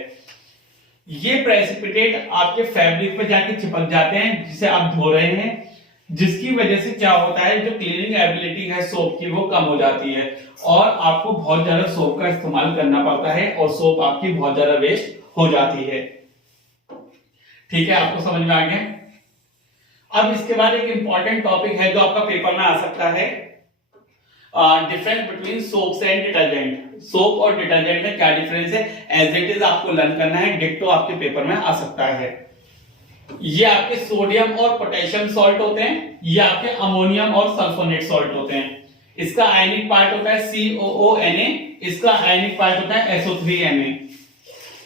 ये प्रेसिपिटेट आपके फैब्रिक पे जाके चिपक जाते हैं जिसे आप धो रहे हैं, जिसकी वजह से क्या होता है, जो क्लीनिंग एबिलिटी है सोप की वो कम हो जाती है और आपको बहुत ज्यादा सोप का इस्तेमाल करना पड़ता है और सोप आपकी बहुत ज्यादा वेस्ट हो जाती है, ठीक है। आपको समझ में आ गया। अब इसके बाद एक इंपॉर्टेंट टॉपिक है जो आपका पेपर में आ सकता है, difference between soaps and detergent. Soap और डिटर्जेंट में क्या डिफरेंस है, एज इट इज आपको लर्न करना है, डिक्टो आपके पेपर में आ सकता है। ये आपके सोडियम और पोटेशियम सॉल्ट होते हैं, ये आपके अमोनियम और सल्फोनेट सॉल्ट होते हैं। इसका आयनिक पार्ट होता है COONA, इसका आयनिक पार्ट होता है SO3Na।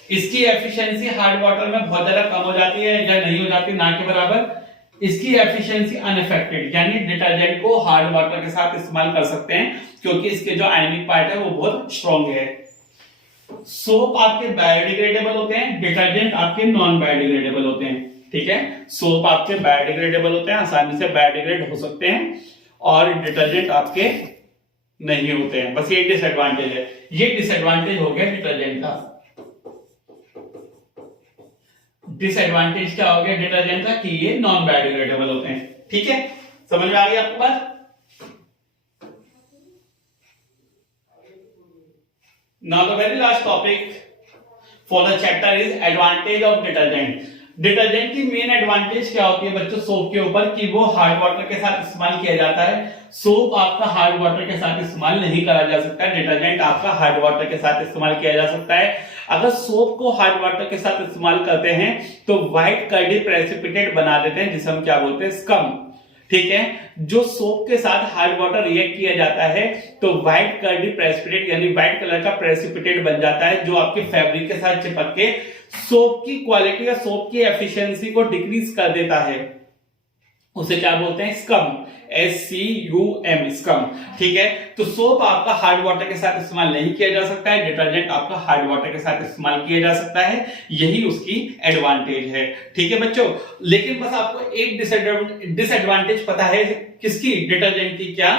इसकी एफिशिएंसी हार्ड वाटर में बहुत ज्यादा कम हो जाती है या नहीं हो जाती, ना के बराबर। इसकी एफिशिएंसी अनअफेक्टेड, यानी डिटर्जेंट को हार्ड वाटर के साथ इस्तेमाल कर सकते हैं क्योंकि इसके जो आयनिक पार्ट है वो बहुत स्ट्रॉन्ग है। सोप आपके बायोडिग्रेडेबल होते हैं, डिटर्जेंट आपके नॉन बायोडिग्रेडेबल होते हैं, ठीक है। सोप आपके बायोडिग्रेडेबल होते हैं, आसानी से बायोडिग्रेड हो सकते हैं, और डिटर्जेंट आपके नहीं होते हैं, बस ये डिसएडवांटेज है। ये डिसएडवांटेज हो गया डिटर्जेंट का। डिसएडवांटेज क्या हो गया डिटर्जेंट का कि ये नॉन बायोडिग्रेडेबल होते हैं, ठीक है। समझ में आ गई आपको बात। Now the very last topic for the chapter is advantage of detergent. Detergent की मेन एडवांटेज क्या होती है बच्चों सोप के ऊपर, कि वो हार्ड वाटर के साथ इस्तेमाल किया जाता है। सोप आपका हार्ड वाटर के साथ इस्तेमाल नहीं करा जा सकता, डिटर्जेंट आपका हार्ड वाटर के साथ इस्तेमाल किया जा सकता है। अगर सोप को हार्ड वाटर के साथ इस्तेमाल करते हैं तो व्हाइट कर्डी प्रेसिपिटेट बना देते हैं, जिसे हम क्या बोलते हैं, स्कम, ठीक है। जो सोप के साथ हार्ड वाटर रिएक्ट किया जाता है तो व्हाइट कर्डी प्रेसिपिटेट यानी व्हाइट कलर का प्रेसिपिटेट बन जाता है, जो आपके फैब्रिक के साथ चिपक के सोप की क्वालिटी या सोप की एफिशिएंसी को डिक्रीज कर देता है। उसे क्या बोलते हैं, स्कम, SCUM, स्कम, ठीक है। तो सोप आपका हार्ड वाटर के साथ इस्तेमाल नहीं किया जा सकता है, डिटर्जेंट आपका हार्ड वाटर के साथ इस्तेमाल किया जा सकता है, यही उसकी एडवांटेज है, ठीक है बच्चों। लेकिन बस आपको एक डिसएडवांटेज पता है किसकी, डिटर्जेंट की, क्या,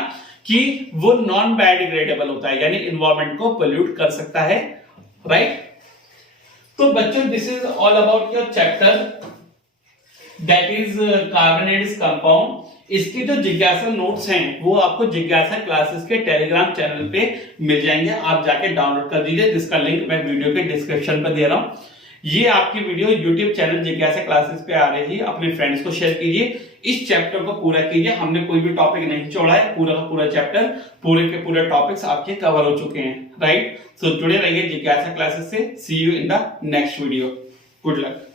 कि वो नॉन बायोडिग्रेडेबल होता है, यानी एनवायरनमेंट को पोल्यूट कर सकता है, राइट। तो बच्चों this is all about your chapter that is carbonates compound. इसकी जो जिज्ञासा नोट्स हैं वो आपको जिज्ञासा क्लासेस के टेलीग्राम चैनल पे मिल जाएंगे, आप जाके डाउनलोड कर दीजिए, जिसका लिंक मैं वीडियो के डिस्क्रिप्शन पर दे रहा हूं। ये आपकी वीडियो यूट्यूब चैनल जिज्ञासा क्लासेस पे आ रही है, अपने फ्रेंड्स को शेयर कीजिए, इस चैप्टर को पूरा कीजिए। हमने कोई भी टॉपिक नहीं छोड़ा है, पूरा का पूरा चैप्टर, पूरे के पूरे टॉपिक्स आपके कवर हो चुके हैं, राइट। सो जुड़े रहिए जिज्ञासा क्लासेस से। See you in the next video, good luck.